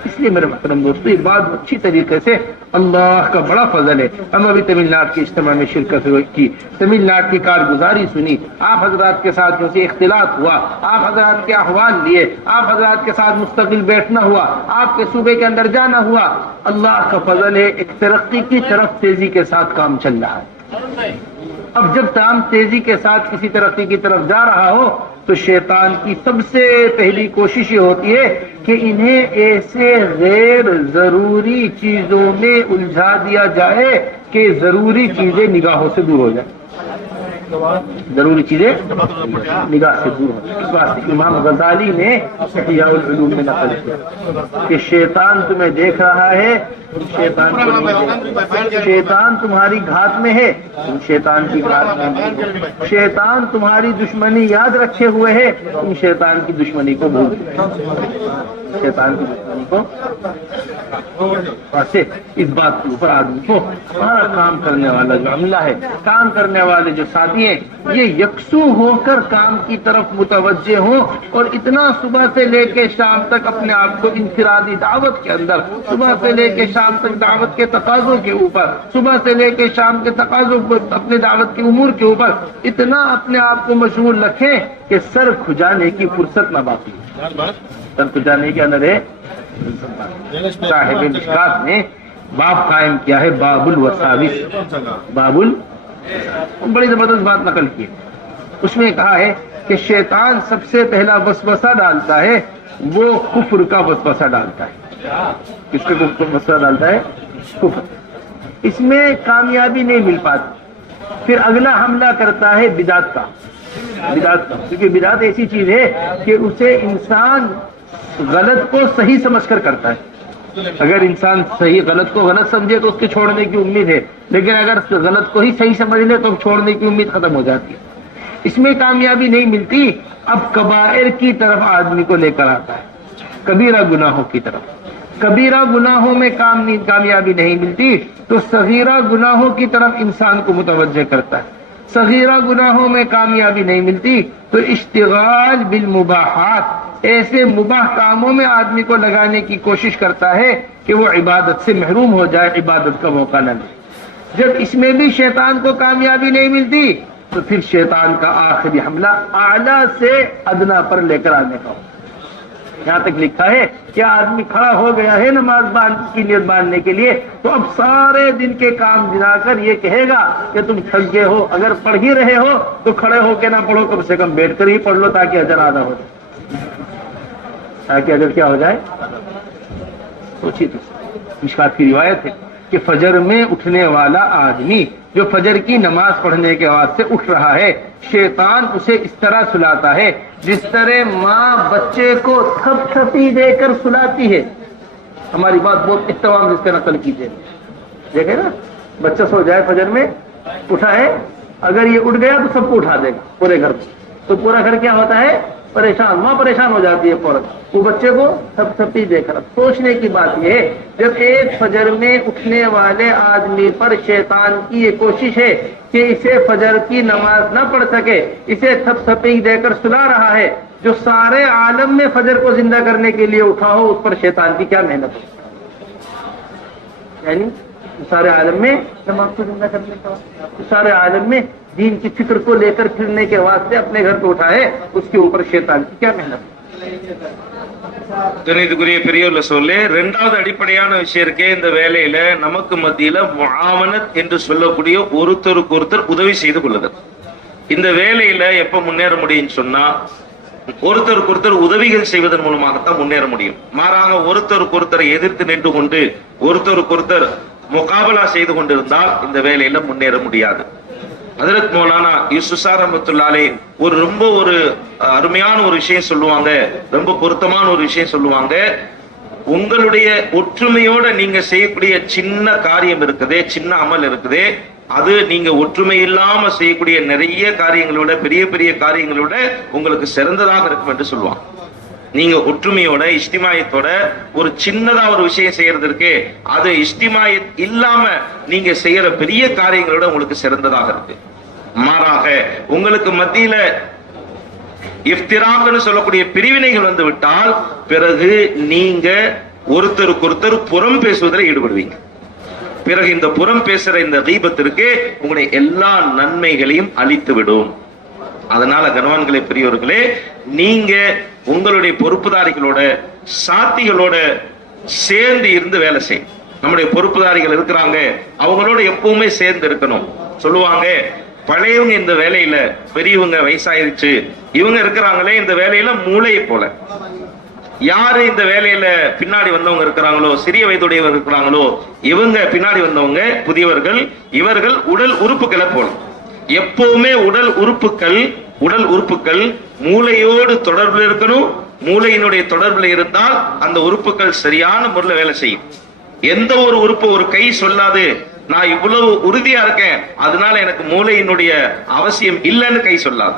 اس لیے میرے محترم دوستو یہ بات اچھی طریقے سے اللہ کا بڑا فضل ہے۔ ہم ابھی تمل ناڈو کے اجتماع میں شرکت کی، تمل ناڈو کی کارگزاری سنی، آپ حضرات کے ساتھ جو سے اختلاط ہوا، آپ حضرات کے احوال لیے، آپ حضرات کے ساتھ مستقل بیٹھنا ہوا، آپ کے صوبے کے اندر جانا ہوا۔ اللہ کا فضل ہے ایک ترقی کی طرف تیزی کے ساتھ کام چل رہا ہے۔ اب جب کام تیزی کے ساتھ کسی ترقی کی طرف جا رہا ہو تو شیطان کی سب سے پہلی کوشش یہ ہوتی ہے کہ انہیں ایسے غیر ضروری چیزوں میں الجھا دیا جائے کہ ضروری چیزیں نگاہوں سے دور ہو جائیں، ضروری چیزیں نگاہ سے دور ہو جائیں۔ اس واسطے امام غزالی نے احیاء العلوم میں نقل کیا کہ شیطان تمہیں دیکھ رہا ہے، شیطان تمہاری گھات میں ہے، تم شیطان کی گھات میں نہیں، شیطان تمہاری دشمنی یاد رکھے ہوئے ہے، تم شیطان کی دشمنی کو بھول گئے، شیطان کی دشمنی کو۔ ویسے اس بات کے اوپر آدمی کو ہمارا کام کرنے والا جو عملہ ہے، کام کرنے والے جو ساتھی ہیں، یہ یکسو ہو کر کام کی طرف متوجہ ہوں اور اتنا صبح سے لے کے شام تک اپنے آپ کو انفرادی دعوت کے اندر، صبح سے لے کے شام تک دعوت کے تقاضوں کے اوپر، صبح سے لے کے شام کے تقاضوں اپنے دعوت کے امور کے اوپر اتنا اپنے آپ کو مشغول رکھیں کہ سر کھجانے کی فرصت نہ باقی، سر کھجانے کے اندر ہے۔ صاحب مشکات نے باب قائم کیا ہے باب الوساوس، بڑی زبردست بات نقل کی ہے۔ اس میں کہا ہے کہ شیطان سب سے پہلا وسوسہ ڈالتا ہے وہ کفر کا وسوسہ ڈالتا ہے۔ کس کا وسوسہ ڈالتا ہے؟ کفر۔ اس میں کامیابی نہیں مل پاتی، پھر اگلا حملہ کرتا ہے بدعت کا، کیونکہ بدعت ایسی چیز ہے کہ اسے انسان غلط کو صحیح سمجھ کر کرتا ہے۔ اگر انسان صحیح غلط کو غلط سمجھے تو اس کے چھوڑنے کی امید ہے، لیکن اگر غلط کو ہی صحیح سمجھ لے تو چھوڑنے کی امید ختم ہو جاتی ہے۔ اس میں کامیابی نہیں ملتی، اب کبائر کی طرف آدمی کو لے کر آتا ہے، کبیرہ گناہوں کی طرف۔ کبیرہ گناہوں میں کامیابی نہیں ملتی تو صغیرہ گناہوں کی طرف انسان کو متوجہ کرتا ہے۔ صغیرہ گناہوں میں کامیابی نہیں ملتی تو اشتغال بالمباحات، ایسے مباح کاموں میں آدمی کو لگانے کی کوشش کرتا ہے کہ وہ عبادت سے محروم ہو جائے، عبادت کا موقع نہ لے۔ جب اس میں بھی شیطان کو کامیابی نہیں ملتی تو پھر شیطان کا آخری حملہ اعلیٰ سے ادنا پر لے کر آنے کا ہوتا ہے۔ یہاں تک لکھا ہے کہ آدمی کھڑا ہو گیا ہے نماز کی نیت باندھنے کے لیے تو اب سارے دن کے کام گنا کر یہ کہے گا کہ تم تھک گئے ہو، اگر پڑھ ہی رہے ہو تو کھڑے ہو کے نہ پڑھو، کم سے کم بیٹھ کر ہی پڑھ لو تاکہ اجر آدھا ہو جائے، تاکہ اجر کیا ہو جائے۔ سوچیے تو مشکات کی روایت ہے कि फजर में उठने वाला आदमी जो फजर की नमाज पढ़ने के बाद से उठ रहा है, शैतान उसे इस तरह सुलाता है जिस तरह माँ बच्चे को थपथपी देकर सुलाती है। हमारी बात बहुत इत्तेमाम जिसका नकल कीजिए। देखे ना, बच्चा सो जाए फजर में, उठा है, अगर ये उठ गया तो सबको उठा देगा पूरे घर में, तो पूरा घर क्या होता है, परेशान, माँ परेशान हो जाती है फौरन, वो बच्चे को थपथपी देख रहा। सोचने की बात यह है, जब एक फजर में उठने वाले आदमी पर शैतान की ये कोशिश है कि इसे फजर की नमाज ना पढ़ सके, इसे थपथपी देकर सुला रहा है, जो सारे आलम में फजर को जिंदा करने के लिए उठा हो, उस पर शैतान की क्या मेहनत हो, यानी सारे आलम में नमाज को जिंदा करने का, सारे आलम में दीन की फिक्र को लेकर फिरने के वास्ते अपने घर को उठाए, उसके ऊपर शैतान की क्या मेहनत। கணிதக்குரிய பெரியவர்ல சொல்லு. இரண்டாவது அடிப்படையான விஷயம் இருக்கே, இந்த வேலையில நமக்கு மத்தியில முஆமனத் என்று சொல்லக்கூடிய ஒருத்தருக்கு ஒருத்தர் உதவி செய்து கொள்ளுதல். இந்த வேலையில எப்ப முன்னேற முடியும்னு சொன்னா, ஒருத்தருக்கு ஒருத்தர் உதவிகள் செய்வதன் மூலமாகத்தான் முன்னேற முடியும். மாறாக ஒருத்தருக்கு ஒருத்தரை எதிர்த்து நின்று கொண்டு ஒருத்தருக்கு ஒருத்தர் முகாபலா செய்து கொண்டிருந்தால் இந்த வேலையில முன்னேற முடியாது. ஹஜ்ரத் மௌலானா யூசுஃப் ரஹ்மத்துல்லாஹி அலைஹி ரொம்ப அருமையான ஒரு விஷயம் சொல்லுவாங்க, ரொம்ப பொருத்தமான ஒரு விஷயம் சொல்லுவாங்க. உங்களுடைய ஒற்றுமையோட நீங்க செய்யக்கூடிய சின்ன காரியம் இருக்குதே, சின்ன அமல் இருக்குதே, அது நீங்க ஒற்றுமை இல்லாம செய்யக்கூடிய நிறைய காரியங்களோட, பெரிய பெரிய காரியங்களோட உங்களுக்கு சிறந்ததாக இருக்கும் என்று சொல்லுவாங்க. நீங்க ஒற்றுமையோட இஸ்திமாயத்தோட ஒரு சின்னதா ஒரு விஷயம் செய்யறதுக்கு, அது இஸ்திமாயத் இல்லாம நீங்க செய்யற பெரிய காரியங்களோட உங்களுக்கு சிறந்ததாக இருக்கு. மாறாக உங்களுக்கு மத்தியில இஃப்திராக்னு சொல்லக்கூடிய பிரிவினைகள் வந்து விட்டால், பிறகு நீங்க ஒருத்தருக்கு ஒருத்தர் புறம் பேசுவதில் ஈடுபடுவீங்க. பிறகு இந்த புறம் பேசுற இந்த கீபத்திற்கு உங்களுடைய எல்லா நன்மைகளையும் அழித்து விடும். அதனால கனவான்களே, பெரியவர்களே, நீங்க உங்களுடைய பொறுப்புதாரிகளோட சாத்திகளோட சேர்ந்து இருந்து வேலை செய்யும். நம்முடைய பொறுப்புதாரிகள் இருக்கிறாங்க, அவங்களோட எப்பவுமே சேர்ந்து இருக்கணும். சொல்லுவாங்க, பழையவங்க இந்த வேலையில, பெரியவங்க வயசாயிருச்சு, இவங்க இருக்கிறாங்களே இந்த வேலையில மூளையை போல. யாரு இந்த வேலையில பின்னாடி வந்தவங்க இருக்கிறாங்களோ, சிறிய வயதுடையவர் இருக்கிறாங்களோ, இவங்க பின்னாடி வந்தவங்க புதியவர்கள், இவர்கள் உடல் உறுப்புகளை போல. எப்பவுமே உடல் உறுப்புகள் மூளையோடு தொடர்பில் இருக்கணும். மூளையினுடைய தொடர்பில் இருந்தால் அந்த உறுப்புகள் சரியான முறையில் வேலை செய்யும். எந்த ஒரு உறுப்பு, ஒரு கை சொல்லாது நான் இவ்வளவு உறுதியா இருக்கேன் அதனால எனக்கு மூளையினுடைய அவசியம் இல்லைன்னு கை சொல்லாது.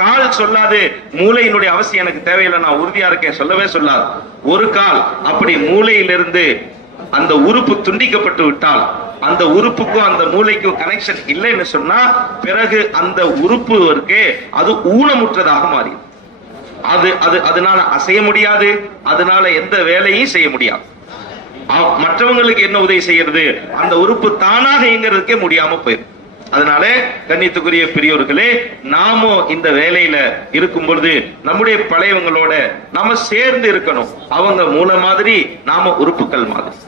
கால் சொல்லாது மூளையினுடைய அவசியம் எனக்கு தேவையில்லை, நான் உறுதியா இருக்கேன் சொல்லவே சொல்லாது. ஒரு கால் அப்படி மூளையிலிருந்து அந்த உறுப்பு துண்டிக்கப்பட்டு விட்டால், அந்த உறுப்புக்கும் அந்த மூளைக்கும் கனெக்ஷன் இல்லைன்னு சொன்னா, பிறகு அந்த உறுப்பு இருக்கே அது ஊனமுற்றதாக மாறி, அதனால அசைய முடியாது, அதனால எந்த வேலையும் செய்ய முடியாது. மற்றவங்களுக்கு என்ன உதவி செய்யறது, அந்த உறுப்பு தானாக இயங்குறதுக்கே முடியாம போயிடும். அதனால கண்ணியத்துக்குரிய பெரியோர்களே, நாமும் இந்த வேலையில இருக்கும் பொழுது நம்முடைய பழையவங்களோட நாம சேர்ந்து இருக்கணும். அவங்க மூல மாதிரி, நாம உறுப்புகள் மாதிரி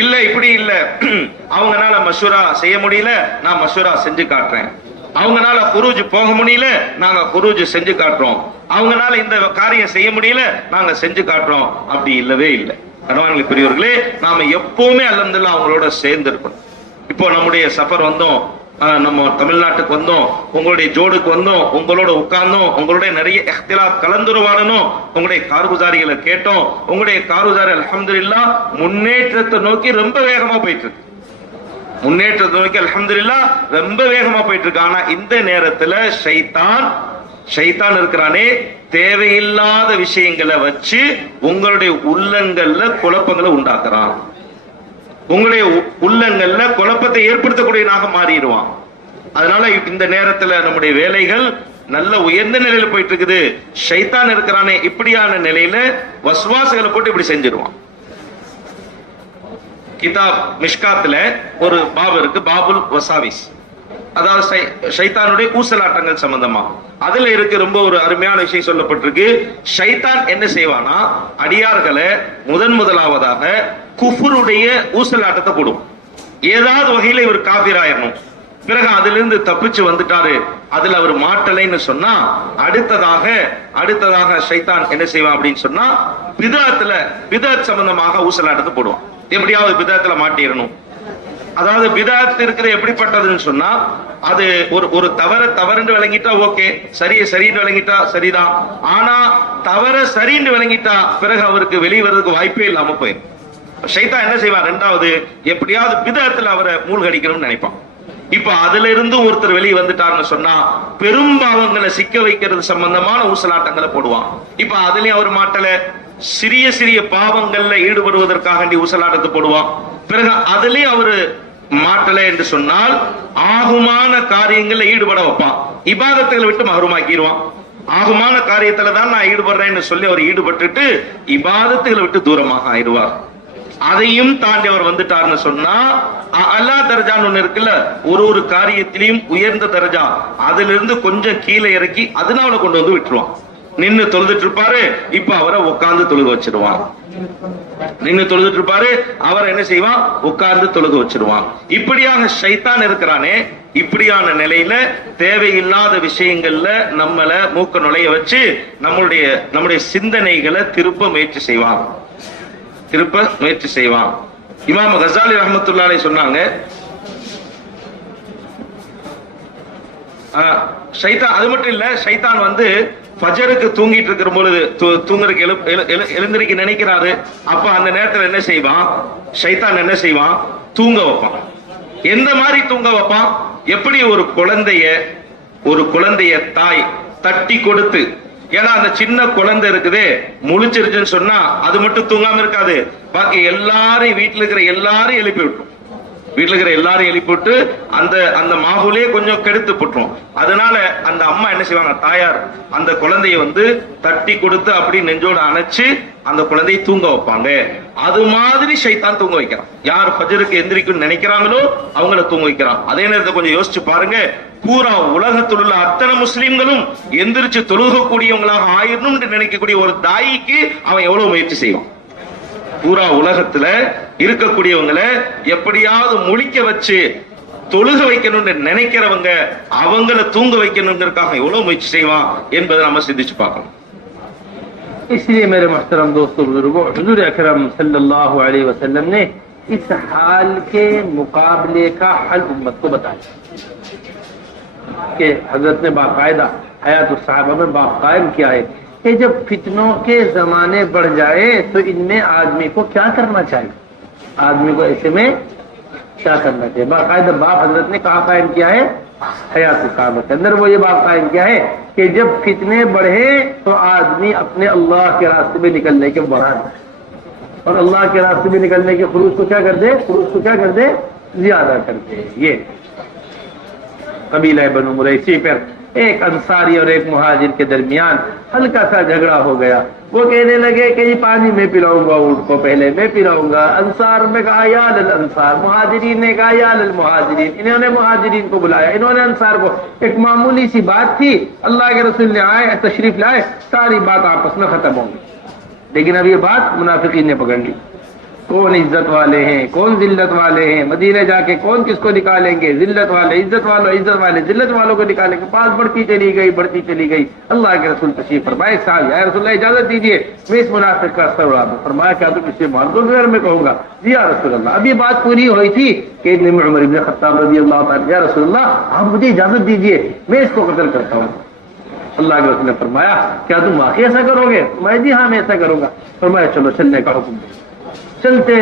இல்ல. இப்படி இல்ல, அவங்கனால மஷூரா செய்ய முடியல, நான் மஷூரா செஞ்சு காட்டுறேன். அவங்கனால குரூஜ் போக முடியல, நாங்க குரூஜ் செஞ்சு காட்டுறோம். அவங்கனால இந்த காரியம் செய்ய முடியல, நாங்க செஞ்சு காட்டுறோம். அப்படி இல்லவே இல்லை. கணவான்கள் பெரியவர்களே, நாம எப்பவுமே அல்ஹம்துலில்லாஹ் அவங்களோட சேர்ந்து இருக்கணும். இப்போ நம்முடைய சஃபர் வந்தோம், நம்ம தமிழ்நாட்டுக்கு வந்தோம், உங்களுடைய ஜோடுக்கு வந்தோம், உங்களோட உட்கார்ந்தோம், உங்களுடைய நிறைய இஹ்திலாஃப் கலந்துரையாடணும், உங்களுடைய கார்குசாரிகளை கேட்டோம். உங்களுடைய கார்குசாரி அல்ஹம்துலில்லாஹ் முன்னேற்றத்தை நோக்கி ரொம்ப வேகமா போயிட்டு இருக்கு. முன்னேற்றத்தை நோக்கி அல்ஹம்துலில்லாஹ் ரொம்ப வேகமா போயிட்டு இருக்கு. ஆனா இந்த நேரத்துல ஷைத்தான் இருக்கிறானே, தேவையில்லாத விஷயங்களை வச்சு உங்களுடைய உள்ளங்கள்ல குழப்பங்களை உண்டாக்குறான். உங்களுடைய உள்ளங்கள்ல குழப்பத்தை ஏற்படுத்தக்கூடியதாக மாறிடுவான். அதனால இந்த நேரத்துல நம்முடைய வேலைகள் நல்ல உயர்ந்த நிலையில போயிட்டு இருக்குது. ஷைத்தான் இருக்கிறானே, இப்படியான நிலையில வஸ்வாசுகளை போட்டு இப்படி செஞ்சிருவான். கிதாப் மிஷ்காத்துல ஒரு பாபு இருக்கு, பாபுல் வசாவிஸ், அதாவது ஷைத்தானுடைய ஊசலாட்டங்கள் சம்பந்தமா. அதுல இருக்கு ரொம்ப ஒரு அருமையான விஷயம் சொல்லப்பட்டிருக்கு. ஷைத்தான் என்ன செய்வானா, அடியார்களை முதலாவதாக குஃபுருடைய ஊசலாட்டத்தை போடும். ஏதாவது வகையில இவர் காபிராயிரணும், பிறகு அதிலிருந்து தப்பிச்சு வந்துட்டாரு, அதுல அவர் மாட்டலைன்னு சொன்னா, அடுத்ததாக ஷைத்தான் என்ன செய்வான் அப்படின்னு சொன்னா, பிதாத் சம்பந்தமாக ஊசலாட்டத்தை போடுவான். எப்படியாவது பிதாத்துல மாட்டிடணும், அதாவது பிதாத் இருக்கிறது எப்படிப்பட்டதுன்னு சொன்னா, அது ஒரு தவறுன்னு விளங்கிட்டா ஓகே, சரின்னு விளங்கிட்டா சரிதான். ஆனா தவற சரின்னு விளங்கிட்டா பிறகு அவருக்கு வெளியே வர்றதுக்கு வாய்ப்பே இல்லாம போயிடும். ஷைத்தான் என்ன செய்வான், ரெண்டாவது எப்படியாவது பிதத்துல அவரை மூழ்கடிக்கணும்னு நினைப்பான். இப்ப அதுல இருந்து ஒருத்தர் வெளியே வந்துட்டாருன்னு சொன்னா பெரும்பாவங்களை சிக்க வைக்கிறது சம்பந்தமான ஊசலாட்டங்களை போடுவான். இப்ப அதுலயும் அவர் மாட்டல, சிறிய சிறிய பாவங்கள்ல ஈடுபடுவதற்காக ஊசலாட்டத்தை போடுவான். பிறகு அதுலயும் அவரு மாட்டல என்று சொன்னால் ஆகுமான காரியங்கள்ல ஈடுபட வைப்பான். இபாதத்துகளை விட்டு மஹ்ரூமாக்கிடுவான். ஆகுமான காரியத்துல தான் நான் ஈடுபடுறேன்னு சொல்லி அவர் ஈடுபட்டுட்டு இபாதத்துகளை விட்டு தூரமாக ஆயிடுவார். அதையும் தாண்டி அவர் வந்துட்டார்னு சொன்னா அல்லா தர்ஜான்னு ஒண்ணு இருக்குல்ல, ஒரு காரியத்திலையும் உயர்ந்த தர்ஜா, அதுல இருந்து கொஞ்சம் கீழே இறக்கி அதனால கொண்டு வந்து விட்டுருவான். நின்னு தொழுதுட்டு இருப்பாரு, இப்ப அவரை உட்கார்ந்து தொழுக வச்சிருவான். நின்னு தொழுதுட்டு இருப்பாரு, அவரை என்ன செய்வான், உட்கார்ந்து தொழுக வச்சிருவான். இப்படியாக ஷைத்தான் இருக்கிறானே, இப்படியான நிலையில தேவையில்லாத விஷயங்கள்ல நம்மள மூக்க நுழைய வச்சு நம்முடைய சிந்தனைகளை திருப்ப முயற்சி செய்வான். இமாம் கஸாலி ரஹ்மத்துல்லாஹி அலைஹி சொன்னாங்க, ஷைத்தான் அது மட்டும் இல்ல, ஷைத்தான் வந்து ஃபஜருக்கு தூங்கிட்டு இருக்கிற பொழுது தூங்குறதுக்கு எழுந்திருக்க நினைக்கிறாரு. அப்ப அந்த நேரத்தில் என்ன செய்வான், ஷைத்தான் என்ன செய்வான், தூங்க வைப்பான். எந்த மாதிரி தூங்க வைப்பான், எப்படி ஒரு குழந்தைய தாய் தட்டி கொடுத்து, ஏன்னா அந்த சின்ன குழந்தை இருக்குதே முழிச்சிருச்சுன்னு சொன்னா அது மட்டும் தூங்காம இருக்காது, பாக்கி எல்லாரையும் வீட்டுல இருக்கிற எல்லாரையும் எழுப்பி விட்டுரும். அந்த மாகுலே கொஞ்சம் கெடுத்து போட்டுரும். அதனால அந்த அம்மா என்ன செய்வாங்க, தாயார் அந்த குழந்தைய வந்து தட்டி கொடுத்து அப்படி நெஞ்சோட அணைச்சு அந்த குழந்தையை தூங்க வைப்பாங்க. அது மாதிரி ஷைத்தான் தூங்க வைக்கிறான். யார் ஃபஜருக்கு எந்திரிக்கும் நினைக்கிறாங்களோ அவங்கள தூங்க வைக்கிறான். அதே நேரத்தை கொஞ்சம் யோசிச்சு பாருங்க, பூரா உலகத்தில் உள்ள அத்தனை முஸ்லிம்களும் எந்திரிச்சு தொழுகக்கூடியவங்களாக ஆயிரணும் என்று நினைக்கக்கூடிய ஒரு தாய்க்கு அவன் எவ்வளவு முயற்சி செய்வான். பூரா உலகத்துல இருக்கக்கூடியவங்களை எப்படியாவது முழிக்க வச்சு தொழுக வைக்கணும்னு நினைக்கிறவங்க அவங்கள தூங்க வைக்கணுங்கிறதுக்காக எவ்வளவு முயற்சி செய்வான் என்பதை நம்ம சிந்திச்சு பார்க்கணும். इसलिए मेरे मोहतरम दोस्तों बुजुर्गों, हुजूर अकरम सल्लल्लाहु अलैहि वसल्लम ने इस हाल के मुकाबले का हल उम्मत को बताया कि हजरत ने बाकायदा हयातुस सहाबा में बाप कायम किया है कि जब फितनों के जमाने बढ़ जाए तो इनमें आदमी को क्या करना चाहिए, आदमी को ऐसे में क्या करना चाहिए। बाकायदा बाप हजरत ने कहा कायम किया है, हयातुस सहाबा के अंदर वो ये बाप कायम किया है कि जब फितने बढ़े तो आदमी अपने अल्लाह के रास्ते में निकलने के बढ़ा दे, और अल्लाह के रास्ते में निकलने के खुरूज को क्या कर दे, ज्यादा कर दे। ये कबीला बनु मुरैसी पर एक अंसारी और एक मुहाजिर के दरमियान हल्का सा झगड़ा हो गया। वो कहने लगे कि ये पानी मैं पिलाऊंगा ऊंट को, पहले मैं पिलाऊंगा। अंसार में कहा या लल अंसार, मुहाजिरीन ने कहा या लल मुहाजिरीन। इन्होंने मुहाजिरीन को बुलाया, इन्होंने अंसार को। एक मामूली सी बात थी, अल्लाह के रसूल ने आए, तशरीफ लाए, सारी बात आपस में खत्म होगी। लेकिन अब ये बात मुनाफिकीन ने पकड़ ली, कौन इज्जत वाले हैं, कौन जिल्लत वाले हैं, मदीने जाके कौन किसको निकालेंगे, जिल्लत वाले इज्जत वाले जिल्लत वालों को निकालेंगे। बात बढ़ती चली गई। अल्लाह के रसूल तशरीफ फरमाए, साहब या रसूल अल्लाह इजाजत दीजिए मैं इस मुनाफिक का असर उड़ा दूं। फरमाया क्या तुम इसे मार दो, घर में कहूंगा जी या रसूल अल्लाह। अब ये बात पूरी हुई थी कि उमर इब्न खत्ताब रज़ियल्लाहु ताला, या रसूल अल्लाह आप मुझे इजाजत दीजिए मैं इसको कत्ल करता हूँ। अल्लाह के रसूल ने फरमाया क्या तुम वाकई ऐसा करोगे? मैं जी हाँ मैं ऐसा करूंगा। फरमाया चलो चलने का हुक्म। चलते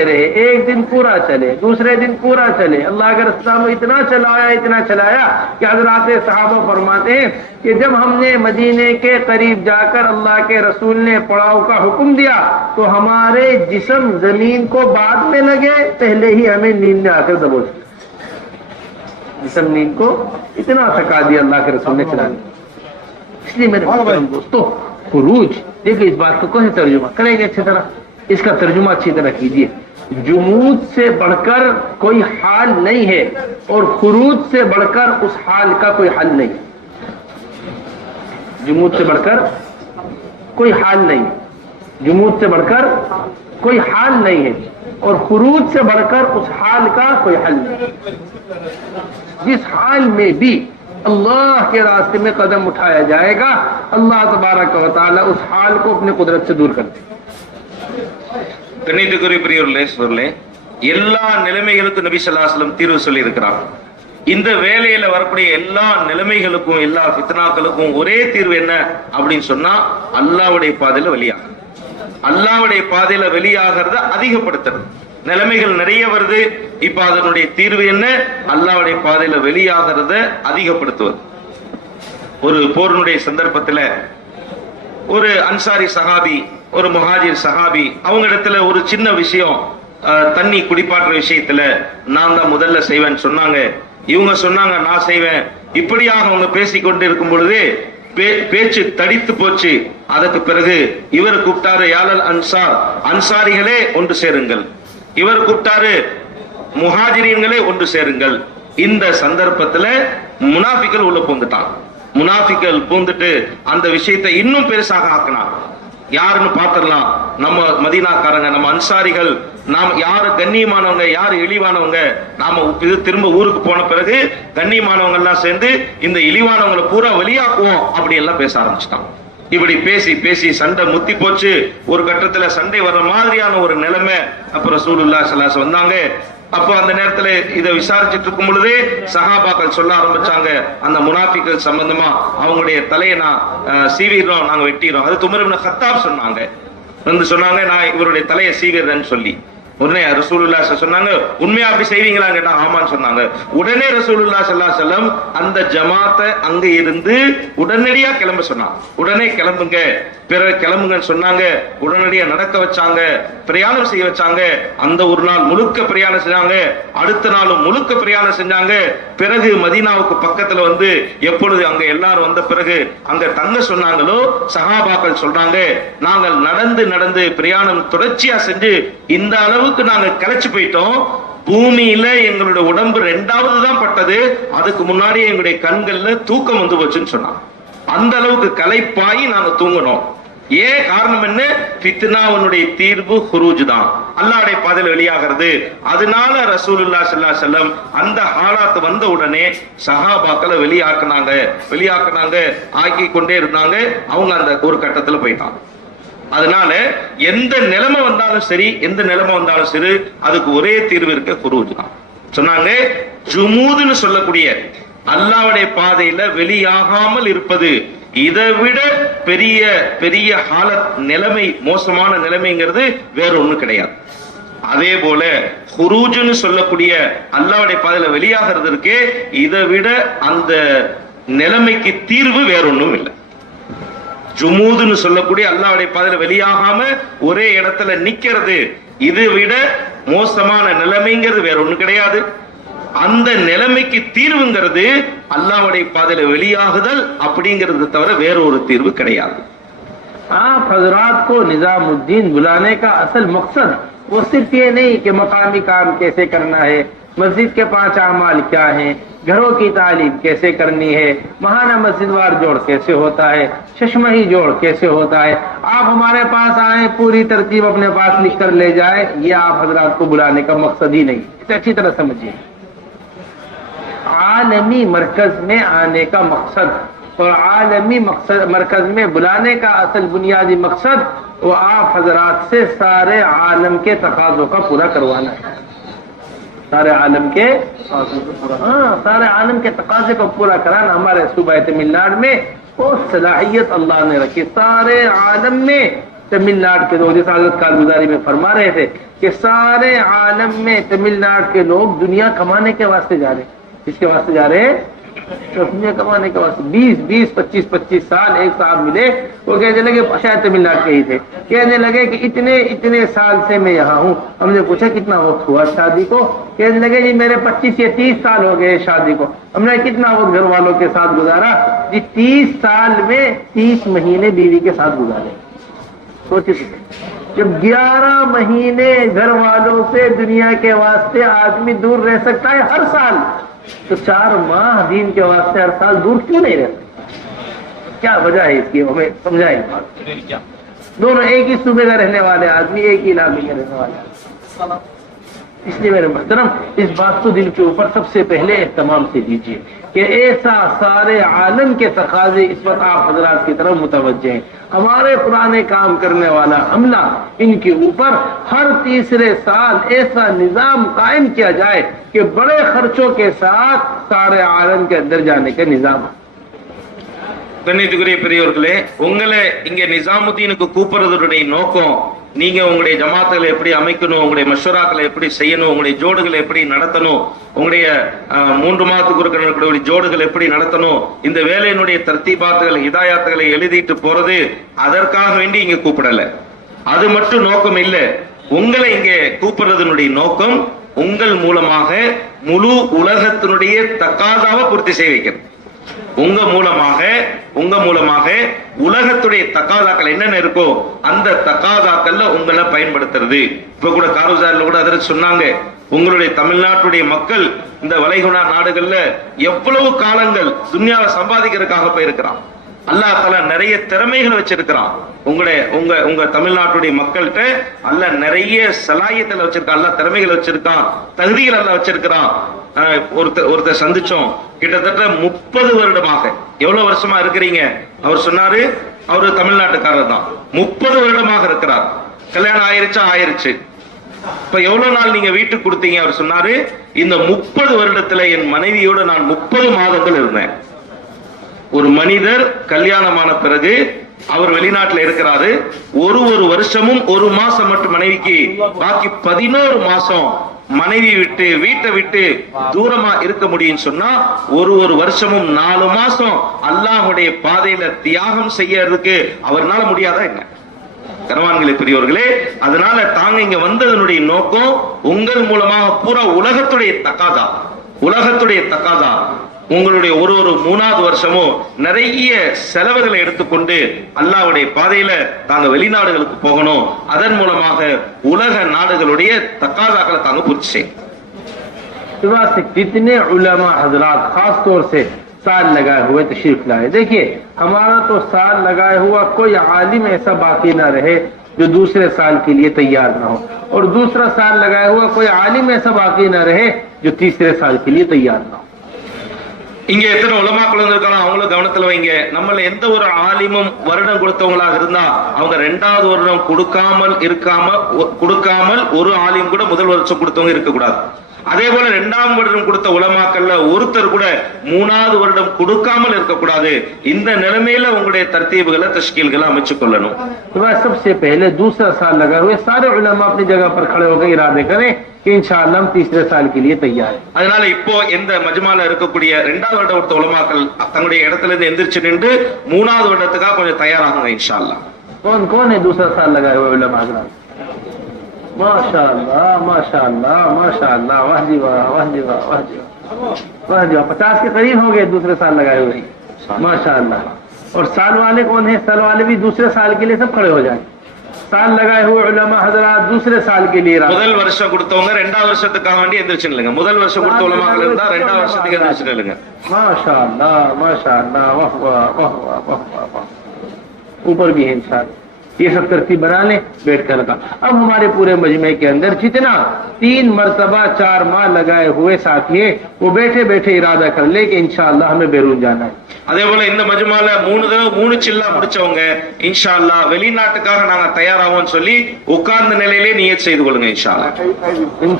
रहे, एक दिन पूरा चले, दूसरे दिन पूरा चले। अल्लाह के रसूल ने इतना चलाया कि हज़रात सहाबा फरमाते हैं कि जब हमने मदीने के करीब जाकर अल्लाह के रसूल ने पड़ाव का हुक्म दिया तो हमारे जिस्म जमीन को बाद में लगे, पहले ही हमें नींद में आकर दबोच दिया। जिस्म नींद को इतना थका दिया अल्लाह के रसूल ने चला दिया। इसलिए मेरे दोस्तों खुरूज, देखिए इस बात को कैसे तर्जुमा करेंगे अच्छी तरह, इसका तर्जुमा अच्छी तरह कीजिए। जुमूद से बढ़कर कोई हाल नहीं है और खुरूज से बढ़कर उस हाल का कोई हल नहीं। जुमूद से बढ़कर कोई हाल नहीं, जुमूद से बढ़कर कोई हाल नहीं है और खुरूज से बढ़कर उस हाल का कोई हल नहीं। जिस हाल में भी अल्लाह के रास्ते में कदम उठाया जाएगा, अल्लाह तबारक व तआला उस हाल को अपने कुदरत से दूर कर देगा। கண்ணியத்துக்குரிய பெரியவர்களே, எல்லா நிலைமைகளுக்கும் நபி ஸல்லல்லாஹு அலைஹி வஸல்லம் தீர்வு சொல்லி இருக்கிறார். இந்த வேலையில வரக்கூடிய எல்லா நிலைமைகளுக்கும் எல்லா ஃபித்னாக்களுக்கும் ஒரே தீர்வு என்ன அப்படின்னு சொன்னா அல்லாஹ்வுடைய பாதையில வெளியாகும். அல்லாஹ்வுடைய பாதையில வெளியாகிறத அதிகப்படுத்துறது. நிலைமைகள் நிறைய வருது, இப்ப அதனுடைய தீர்வு என்ன? அல்லாஹ்வுடைய பாதையில வெளியாகிறத அதிகப்படுத்துவது. ஒரு போரினுடைய சந்தர்ப்பத்துல ஒரு அன்சாரி சஹாபி, ஒரு முஹாஜிர் சஹாபி, அவங்க இடத்துல ஒரு சின்ன விஷயம், தண்ணி குடிப்பாட்டுற விஷயத்துல நான் தான் முதல்ல செய்வேன்னு சொன்னாங்க. இவங்க சொன்னாங்க நான் செய்வேன். இப்படியாக அவங்க பேசிக்கொண்டு இருக்கும் பொழுது பேச்சு தடித்து போச்சு. அதற்கு பிறகு இவர் கூப்பிட்டாரு, யாலல் அன்சார், அன்சாரிகளே ஒன்று சேருங்கள். இவர் கூப்பிட்டாரு, முஹாஜிரீன்களே ஒன்று சேருங்கள். இந்த சந்தர்ப்பத்துல முனாஃபிக்கள் உள்ள பூந்துட்டான். முனாஃபிக்கள் பூந்துட்டு அந்த விஷயத்தை இன்னும் பெருசாக ஆக்கினாங்க. யாருன்னு பாத்திரலாம், நம்ம மதீனாக்காரங்க, நம்ம அன்சாரிகள், நாம யாரு கண்ணியமானவங்க யாரு இழிவானவங்க, நாம திரும்ப ஊருக்கு போன பிறகு கண்ணியமானவங்க எல்லாம் சேர்ந்து இந்த இழிவானவங்களை பூரா வெளியாக்குவோம் அப்படி எல்லாம் பேச ஆரம்பிச்சிட்டான். இப்படி பேசி பேசி சண்டை முத்தி போச்சு. ஒரு கட்டத்துல சண்டை வர்ற மாதிரியான ஒரு நிலைமை. அப்புறம் ரசூலுல்லாஹி ஸல்லல்லாஹு அலைஹி வஸல்லம் வந்தாங்க. அப்போ அந்த நேரத்துல இதை விசாரிச்சுட்டு இருக்கும் பொழுதே சஹாபாக்கள் சொல்ல ஆரம்பிச்சாங்க, அந்த முனாஃபிக்கள் சம்பந்தமா அவங்களுடைய தலையை நான் சீவிடுறோம், நாங்க வெட்டிடுறோம். அது உமர் இப்னு கத்தாப் சொன்னாங்க. வந்து சொன்னாங்க நான் இவருடைய தலையை சீவிடுறேன்னு சொல்லி. உடனே ரசூலுல்லாஹி ஸல்லல்லாஹு அலைஹி வஸல்லம் சொன்னாங்க, உண்மையா அப்படி செய்வீங்களா கேட்டா ஆமான்னு சொன்னாங்க. உடனே ரசூலுல்லாஹி ஸல்லல்லாஹு அலைஹி வஸல்லம் அந்த ஜமாத்தை அங்க இருந்து உடனடியா கிளம்ப சொன்னாங்க. உடனே கிளம்புங்க, பிறகு கிளம்புங்கன்னு சொன்னாங்க. உடனடியா நடக்க வச்சாங்க, பிரயாணம் செய்ய வச்சாங்க. அந்த ஒரு நாள் முழுக்க பிரயாணம் செஞ்சாங்க, அடுத்த நாளும் முழுக்க பிரயாணம் செஞ்சாங்க. பிறகு மதீனாவுக்கு பக்கத்துல வந்து எப்பொழுது அங்க எல்லாரும் வந்த பிறகு அங்க தங்க சொன்னாங்களோ, சஹாபாக்கள் சொல்றாங்க, நாங்கள் நடந்து நடந்து பிரயாணம் தொடர்ச்சியா செஞ்சு இந்த அளவுக்கு நாங்க களைச்சு போயிட்டோம். பூமியில எங்களுடைய உடம்பு 2வது தான் பட்டது, அதுக்கு முன்னாடி எங்களுடைய கண்கள்ல தூக்கம் வந்து போச்சுன்னு சொன்னாங்க. அந்த அளவுக்கு களைப்பாயி நாங்க தூங்கணும். ஏன் காரணம் என்ன? ஃபித்னாவுடைய தீர்வு குரூஜ் தான், அல்லாஹ்வுடைய பாதையில வெளியாகிறது. அதனால ரசூலுல்லாஹி ஸல்லல்லாஹு அலைஹி வஸல்லம் அந்த ஹாலாத் வந்த உடனே சஹாபாக்களை வெளியாக்குனாங்க, ஆக்கி கொண்டே இருந்தாங்க. அவங்க அந்த ஒரு கட்டத்துல போயிட்டாங்க. அதனால எந்த நிலைமை வந்தாலும் சரி, எந்த நிலைமை வந்தாலும் சரி, அதுக்கு ஒரே தீர்வு இருக்க குரூஜ் தான் சொன்னாங்க. ஜுமூதுன்னு சொல்லக்கூடிய அல்லாஹ்வுடைய பாதையில வெளியாகாமல் இருப்பது, இதை விட பெரிய பெரிய ஹாலத் நிலைமை, மோசமான நிலைமைங்கிறது வேற ஒண்ணு கிடையாது. அதே போல குரூஜ்னு சொல்லக்கூடிய அல்லாஹ்வுடைய பாதையில வெளியாகிறதுக்கே இதை விட அந்த நிலைமைக்கு தீர்வு வேற ஒண்ணும் இல்லை. ஜுமூதுன்னு சொல்லக்கூடிய அல்லாஹ்வுடைய பாதையில வெளியாகாம ஒரே இடத்துல நிக்கிறது, இதை விட மோசமான நிலைமைங்கிறது வேற ஒண்ணு கிடையாது. அந்த நிலைமைக்கு தீர்வுங்கிறது அல்லாஹ்வுடைய பாதையில வெளியாகுதல் அப்படிங்கிறது தவிர வேற ஒரு தீர்வு கிடையாது. आप हजरात को निजामुद्दीन बुलाने का असल मकसद वो सिर्फ ये नहीं कि मकामी काम कैसे करना है, मस्जिद के 5 अमाल क्या हैं, घरों की तालीम कैसे करनी है, महाना मस्जिदवार जोड़ कैसे होता है, चश्मही जोड़ कैसे होता है, आप हमारे पास आए पूरी तरतीब अपने पास लिख कर ले जाए, ये आप हजरात को बुलाने का मकसद ही नहीं। इसे अच्छी तरह समझिए। आलमी मरकज में आने का मकसद और आलमी मरकज में बुलाने का असल बुनियादी मकसद वो आप हजरात से सारे आलम के तकाज़ों का पूरा करवाना है। सारे आलम के सारे आलम के तकाज़े को पूरा कराना हमारे सूबा तमिलनाडु में वो सलाहियत अल्लाह ने रखी। सारे आलम में तमिलनाडु के लोग, जैसे हज़रत कारगुजारी में फरमा रहे थे कि सारे आलम में तमिलनाडु के लोग दुनिया कमाने के वास्ते जा रहे। इसके वास्ते जा रहे तो दुनिया कमाने के वास्ते 20-20, 25-25 साल एक साहब मिले, वो कहने लगे, शायद तमिलनाडु के ही थे, कहने लगे कि इतने साल से मैं यहाँ हूँ। हमने पूछा कितना वक्त हुआ शादी को? कहने लगे जी मेरे 25 या 30 साल हो गए शादी को। हमने कितना वक्त घर वालों के साथ गुजारा? जी 30 साल में 30 महीने बीवी के साथ गुजारे। सोचिए, जब 11 महीने घर वालों से दुनिया के वास्ते आदमी दूर रह सकता है हर साल, तो 4 माह दीन के वास्ते हर साल दूर क्यों नहीं रहते? क्या वजह है इसकी? हमें समझाएं। दोनों एक ही सूबे में रहने वाले आदमी, एक ही इलाके में रहने वाले आदमी। इसलिए मेरे मोहतरम, इस बात को दिल के ऊपर सबसे पहले एहतमाम से लीजिए कि ऐसा सारे आलम के तकाजे इस वक्त आप हजरात की तरफ मुतवज्जे हैं। हमारे पुराने काम करने वाला अमला, इनके ऊपर हर तीसरे साल ऐसा निजाम कायम किया जाए कि बड़े खर्चों के साथ सारे आलम के अंदर जाने का निजाम। கண்ணியத்துக்குரிய பெரியவர்களே, உங்களை இங்க நிசாமுத்தீனுக்கு கூப்பிடுறதுடைய நோக்கம், நீங்க உங்களுடைய ஜமாத்துகளை எப்படி அமைக்கணும், உங்களுடைய மஷூராக்களை எப்படி செய்யணும், உங்களுடைய ஜோடுகளை எப்படி நடத்தணும், உங்களுடைய 3 மாதத்துக்கு இருக்கிற ஜோடுகள் எப்படி நடத்தணும், இந்த வேலையினுடைய தர்த்தீபாத்துகள் ஹிதாயாத்துகளை எழுதிட்டு போறது, அதற்காக வேண்டி இங்க கூப்பிடல. அது மட்டும் நோக்கம் இல்ல. உங்களை இங்க கூப்பிடுறதனுடைய நோக்கம் உங்கள் மூலமாக முழு உலகத்தினுடைய தக்காதாவை பூர்த்தி செய்ய வைக்கிறது. உங்க மூலமாக உலகத்துடைய தக்காதாக்கள் என்னென்ன இருக்கோ அந்த தக்காதாக்கள்ல உங்களை பயன்படுத்துறது. இப்ப கூட காரூசாரில கூட அதற்கு சொன்னாங்க, உங்களுடைய தமிழ்நாட்டுடைய மக்கள் இந்த வளைகுடா நாடுகள்ல எவ்வளவு காலங்கள் துன்யாவை சம்பாதிக்கிறதுக்காக போயிருக்கிறான். அல்லாஹ் தஆலா நிறைய திறமைகளை வச்சிருக்கிறான். உங்க தமிழ்நாட்டுடைய மக்கள்கிட்ட அல்லாஹ் நிறைய சலாயத்துல வச்சிருக்கான், அல்லாஹ் திறமைகளை வச்சிருக்கான், தகுதிகள் அல்லாஹ் வச்சிருக்கிறான். ஒருத்தர் சந்திச்சோம், கிட்டத்தட்ட 30 வருடமாக. எவ்வளவு வருஷமா இருக்கிறீங்க? அவர் சொன்னாரு, அவரு தமிழ்நாட்டுக்காரர் தான், 30 வருடமாக இருக்கிறார். கல்யாணம் ஆயிருச்சு. இப்ப எவ்வளவு நாள் நீங்க வீட்டுக்கு கொடுத்தீங்க? அவர் சொன்னாரு, இந்த 30 வருடத்துல என் மனைவியோட நான் 30 மாதங்கள் இருந்தேன். ஒரு மனிதர் கல்யாணமான பிறகு அவர் வெளிநாட்டுல இருக்கிறாரு, ஒரு வருஷமும் 1 மாசம் மட்டும் மனைவிக்கு, பாக்கி 11 மாசம் மனைவி விட்டு வீட்டை விட்டு தூரமா இருக்க முடியும் சொன்னா, ஒரு வருஷமும் 4 மாசம் அல்லாஹ்வுடைய பாதையில தியாகம் செய்யறதுக்கு அவர்னால முடியாதா என்ன? கனவான்களே, பெரியவர்களே, அதனால தாங்க இங்க வந்ததனுடைய நோக்கம் உங்கள் மூலமாக பூரா உலகத்துடைய தக்காதா உங்களுடைய ஒரு 3வது வருஷமும் நிறைய செலவுகளை எடுத்துக்கொண்டு அல்லாஹ்வுடைய பாதையில தாங்க வெளிநாடுகளுக்கு போகணும். அதன் மூலமாக உலக நாடுகளுடைய தக்காதாக்களை தாங்க பூர்த்தி செய்யும். कितने उलमा हजरात खास तौर से साल लगाए हुए तशरीफ लाए। देखिए, हमारा तो साल लगाए हुआ कोई आलिम ऐसा बाकी ना रहे जो दूसरे साल के लिए तैयार ना हो, और दूसरा साल लगाया हुआ कोई आलिम ऐसा बाकी ना रहे जो तीसरे साल के लिए तैयार ना हो। இங்க எத்தனை உலமாக்கள் இருக்காங்க, அவங்களும் கவனத்துல வைங்க. நம்மள எந்த ஒரு ஆலிமும் வருடம் கொடுத்தவங்களாக இருந்தா அவங்க 2வது வருடம் கொடுக்காமல் ஒரு ஆலிம் கூட முதல் வருஷம் கொடுத்தவங்க இருக்கக்கூடாது. அதே போல 2ஆம் வருடம் கொடுத்த உலமாக்கள்ல ஒருத்தர் கூட 3வது வருடம் கொடுக்காமல் இருக்கக்கூடாது. இந்த நிலைமையில உங்களுடைய தர்த்தீபுகளை தஷ்கீல்களை அமைச்சு கொள்ளணும். सबसे पहले दूसरा साल लगा हुए सारे उलमा अपनी जगह पर खड़े होकर इरादे करें कि इंशाअल्लाह हम तीसरे साल के लिए तैयार हैं। அதனால இப்போ இந்த மஜ்மால இருக்கக்கூடிய 2வது வருடம் கொடுத்த உலமாக்கள் தங்களுடைய இடத்துல இருந்து எந்திரிச்சு நின்று 3வது வருடத்துக்காக கொஞ்சம் தயாராகுங்க இன்ஷாஅல்லாஹ். कौन है दूसरा साल लगाए हुए उलमा? माशाअल्लाह माशाअल्लाह माशाअल्लाह, वाह जी वाह, वाह जी वाह, वाह जी वाह, 50 के करीब हो गए दूसरे साल लगाए हुए, माशाअल्लाह। और साल वाले कौन है? साल वाले भी दूसरे साल के लिए सब खड़े हो जाए। साल लगाए हुए उलमा हजरात दूसरे साल के लिए முதல் வருஷம் கொடுத்தவங்க 2வது வருஷத்துக்காக வேண்டி எந்திரிச்சு நில்லுங்க. முதல் வருஷம் கொடுத்த உலமாக்கள் இருந்தா 2வது வருஷத்துக்கு எந்திரிச்சு நில்லுங்க. माशाअल्लाह माशाअल्लाह, वाह वाह वाह वाह वाह। ऊपर भी है इंसान, ये सब तरतीब बना लें बैठ कर का। अब हमारे पूरे मजमे के अंदर जितना 3 मरतबा 4 माह लगाए हुए साथी है, वो बैठे बैठे इरादा कर ले कि इंशाअल्लाह हमें बैरून जाना है। அதே போல இந்த மஜ்மால 3 சில்லா முடிச்சவங்க இன்ஷா அல்லாஹ் வெளிநாட்டுக்காக நாங்க தயாராவோம்னு சொல்லி உட்கார்ந்த நிலையிலே நியத் செய்து கொள்ளுங்க இன்ஷா அல்லாஹ்.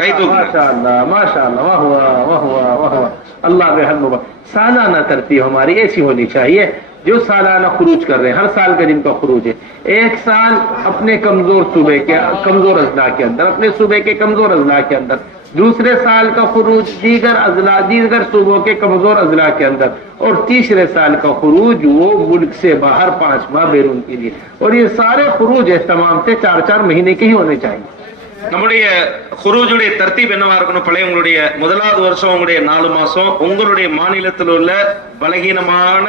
கை தூக்குங்க. माशाअल्लाह माशाअल्लाह, वाह वाह वाह वाह वाह, अल्लाह बेहद मुबारक। सालाना तरतीब हमारी ऐसी होनी चाहिए जो सालाना खुरूज कर रहे हैं, हर साल का जिनका खुरूज है। एक साल अपने कमजोर सूबे के कमजोर अजला के अंदर, अपने सूबे के कमजोर अजला के अंदर, दूसरे साल का खुरूज दीगर सूबों के कमजोर अजला के अंदर, और तीसरे साल का खुरूज वो मुल्क से बाहर 5 माह बैरून के लिए। और ये सारे खुरूज तमाम से 4-4 महीने के ही होने चाहिए। நம்முடைய குரூஜுடைய தர்த்தீப் என்னவா இருக்கணும்? பழைய உங்களுடைய 1வது வருஷம் உங்களுடைய 4 மாசம் உங்களுடைய மாநிலத்தில் உள்ள பலகீனமான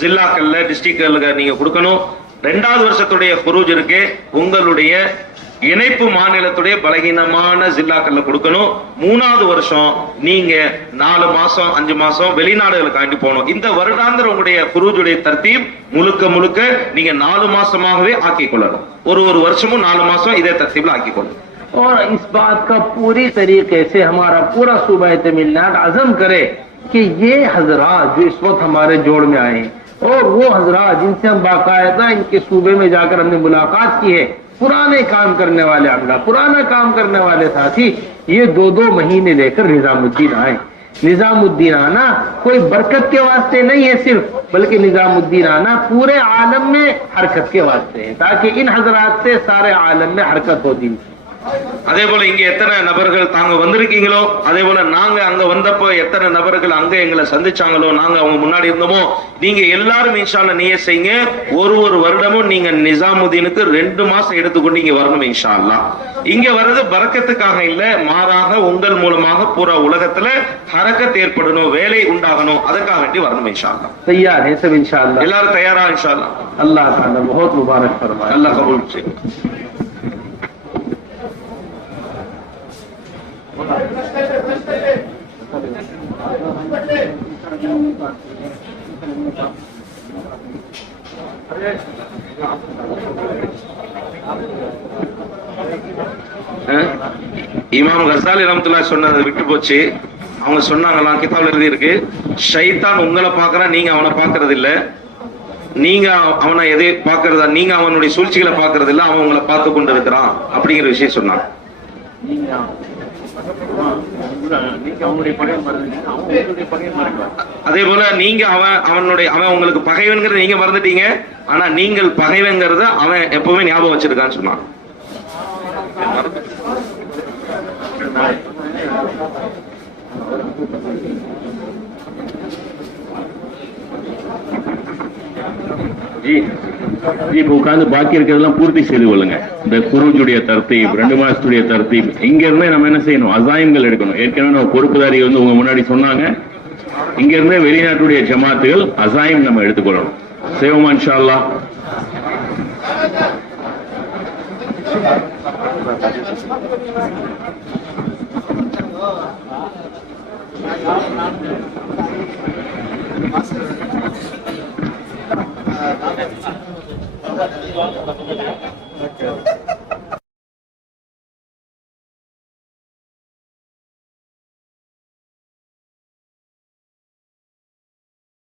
ஜில்லாக்கள்ல டிஸ்ட்ரிக்ட்களுக்கு நீங்க கொடுக்கணும். 2வது வருஷத்துடைய குரூஜ் இருக்கு உங்களுடைய இணைப்பு மாநிலத்துடைய பலகீனமான ஜில்லாக்கள்ல கொடுக்கணும். 3வது வருஷம் நீங்க 4 மாசம் 5 மாசம் வெளிநாடுகளுக்கு ஆண்டி போகணும். இந்த வருடாந்திர உங்களுடைய குரூஜுடைய தர்த்தீப் முழுக்க நீங்க 4 மாசமாகவே ஆக்கிக் கொள்ளணும். ஒரு வருஷமும் 4 மாசம் இதே தர்த்தீப்ல ஆக்கிக் கொள்ளணும். और इस बात का पूरी तरीके से हमारा पूरा सूबा तमिलनाडु अज़म करे कि ये हजरात जो इस वक्त हमारे जोड़ में आए हैं और वो हजरात जिनसे हम बाकायदा इनके सूबे में जाकर हमने मुलाकात की है, पुराने काम करने वाले अमला, पुराना काम करने वाले साथी, ये 2-2 महीने लेकर निजामुद्दीन आए। निजामुद्दीन आना कोई बरकत के वास्ते नहीं है सिर्फ, बल्कि निजामुद्दीन आना पूरे आलम में हरकत के वास्ते है, ताकि इन हजरात से सारे आलम में हरकत हो दी। அதே போல இங்க எத்தனை நபர்கள் தாங்க வந்திருக்கீங்களோ, அதே போல நாங்க அங்க வந்தப்போ எத்தனை நபர்கள் அங்க எங்களை சந்திச்சாங்களோ, நாங்க அவங்க முன்னாடி இருந்தோமோ, நீங்க எல்லாரும் இன்ஷா அல்லாஹ் நியத் செய்யுங்க, ஒரு வருடமும் நீங்க நிசாமுதீனுக்கு 2 மாசம் எடுத்துக்கொண்டு இங்க வரணும் இன்ஷா அல்லாஹ். இங்க வர்றது பரக்கத்துக்காக இல்ல, மாறாக உங்கள் மூலமாக பூரா உலகத்துல ஹரக்கத் ஏற்படணும், வேலை உண்டாகணும், அதுக்காக வேண்டி வரணும் இன்ஷா அல்லாஹ். तैयार है सब इंशाअल्लाह? எல்லாரும் தயாரா இன்ஷா அல்லாஹ்? अल्लाह ताला बहुत मुबारक फरमाए, அல்லாஹ் கபூல் செய்யும். இமாம் கசாலி ரஹ்மத்துல்லாஹி சொன்னதை விட்டு போச்சு. அவங்க சொன்னாங்களாம், கிதாப்ல எழுதி இருக்கு, ஷைத்தான் உங்களை பார்க்கறான், நீங்க அவனை பார்க்கறது இல்ல, நீங்க அவனை எதை பார்க்கறதா, நீங்க அவனுடைய சூழ்ச்சிகளை பார்க்கறது இல்ல, அவன் உங்களை பார்த்து கொண்டு இருக்கிறான் அப்படிங்கிற விஷயம் சொன்னாங்க. அதே போல நீங்க அவன் உங்களுக்கு பகைவன்கிறத நீங்க மறந்துட்டீங்க, ஆனா நீங்கள் பகைவன்கிறத அவன் எப்பவுமே ஞாபகம் வச்சிருக்கான்னு சொன்னான். ஜி இப்போ உட்கார்ந்து பாக்கி இருக்கிறதெல்லாம் பூர்த்தி செய்து கொள்ளுங்க. இந்த குருஜுடைய தர்த்தீப், 2 மாசத்துடைய தர்த்தீப், இங்க இருந்தே நம்ம என்ன செய்யணும், அசாயங்கள் எடுக்கணும். ஏற்கனவே நம்ம பொறுப்புதாரி வந்து உங்க முன்னாடி சொன்னாங்க, இங்க இருந்தே வெளிநாட்டுடைய ஜமாத்துகள் அசாயம் நம்ம எடுத்துக்கொள்ளணும். செய்வோமா இன்ஷா அல்லாஹ்? Gracias.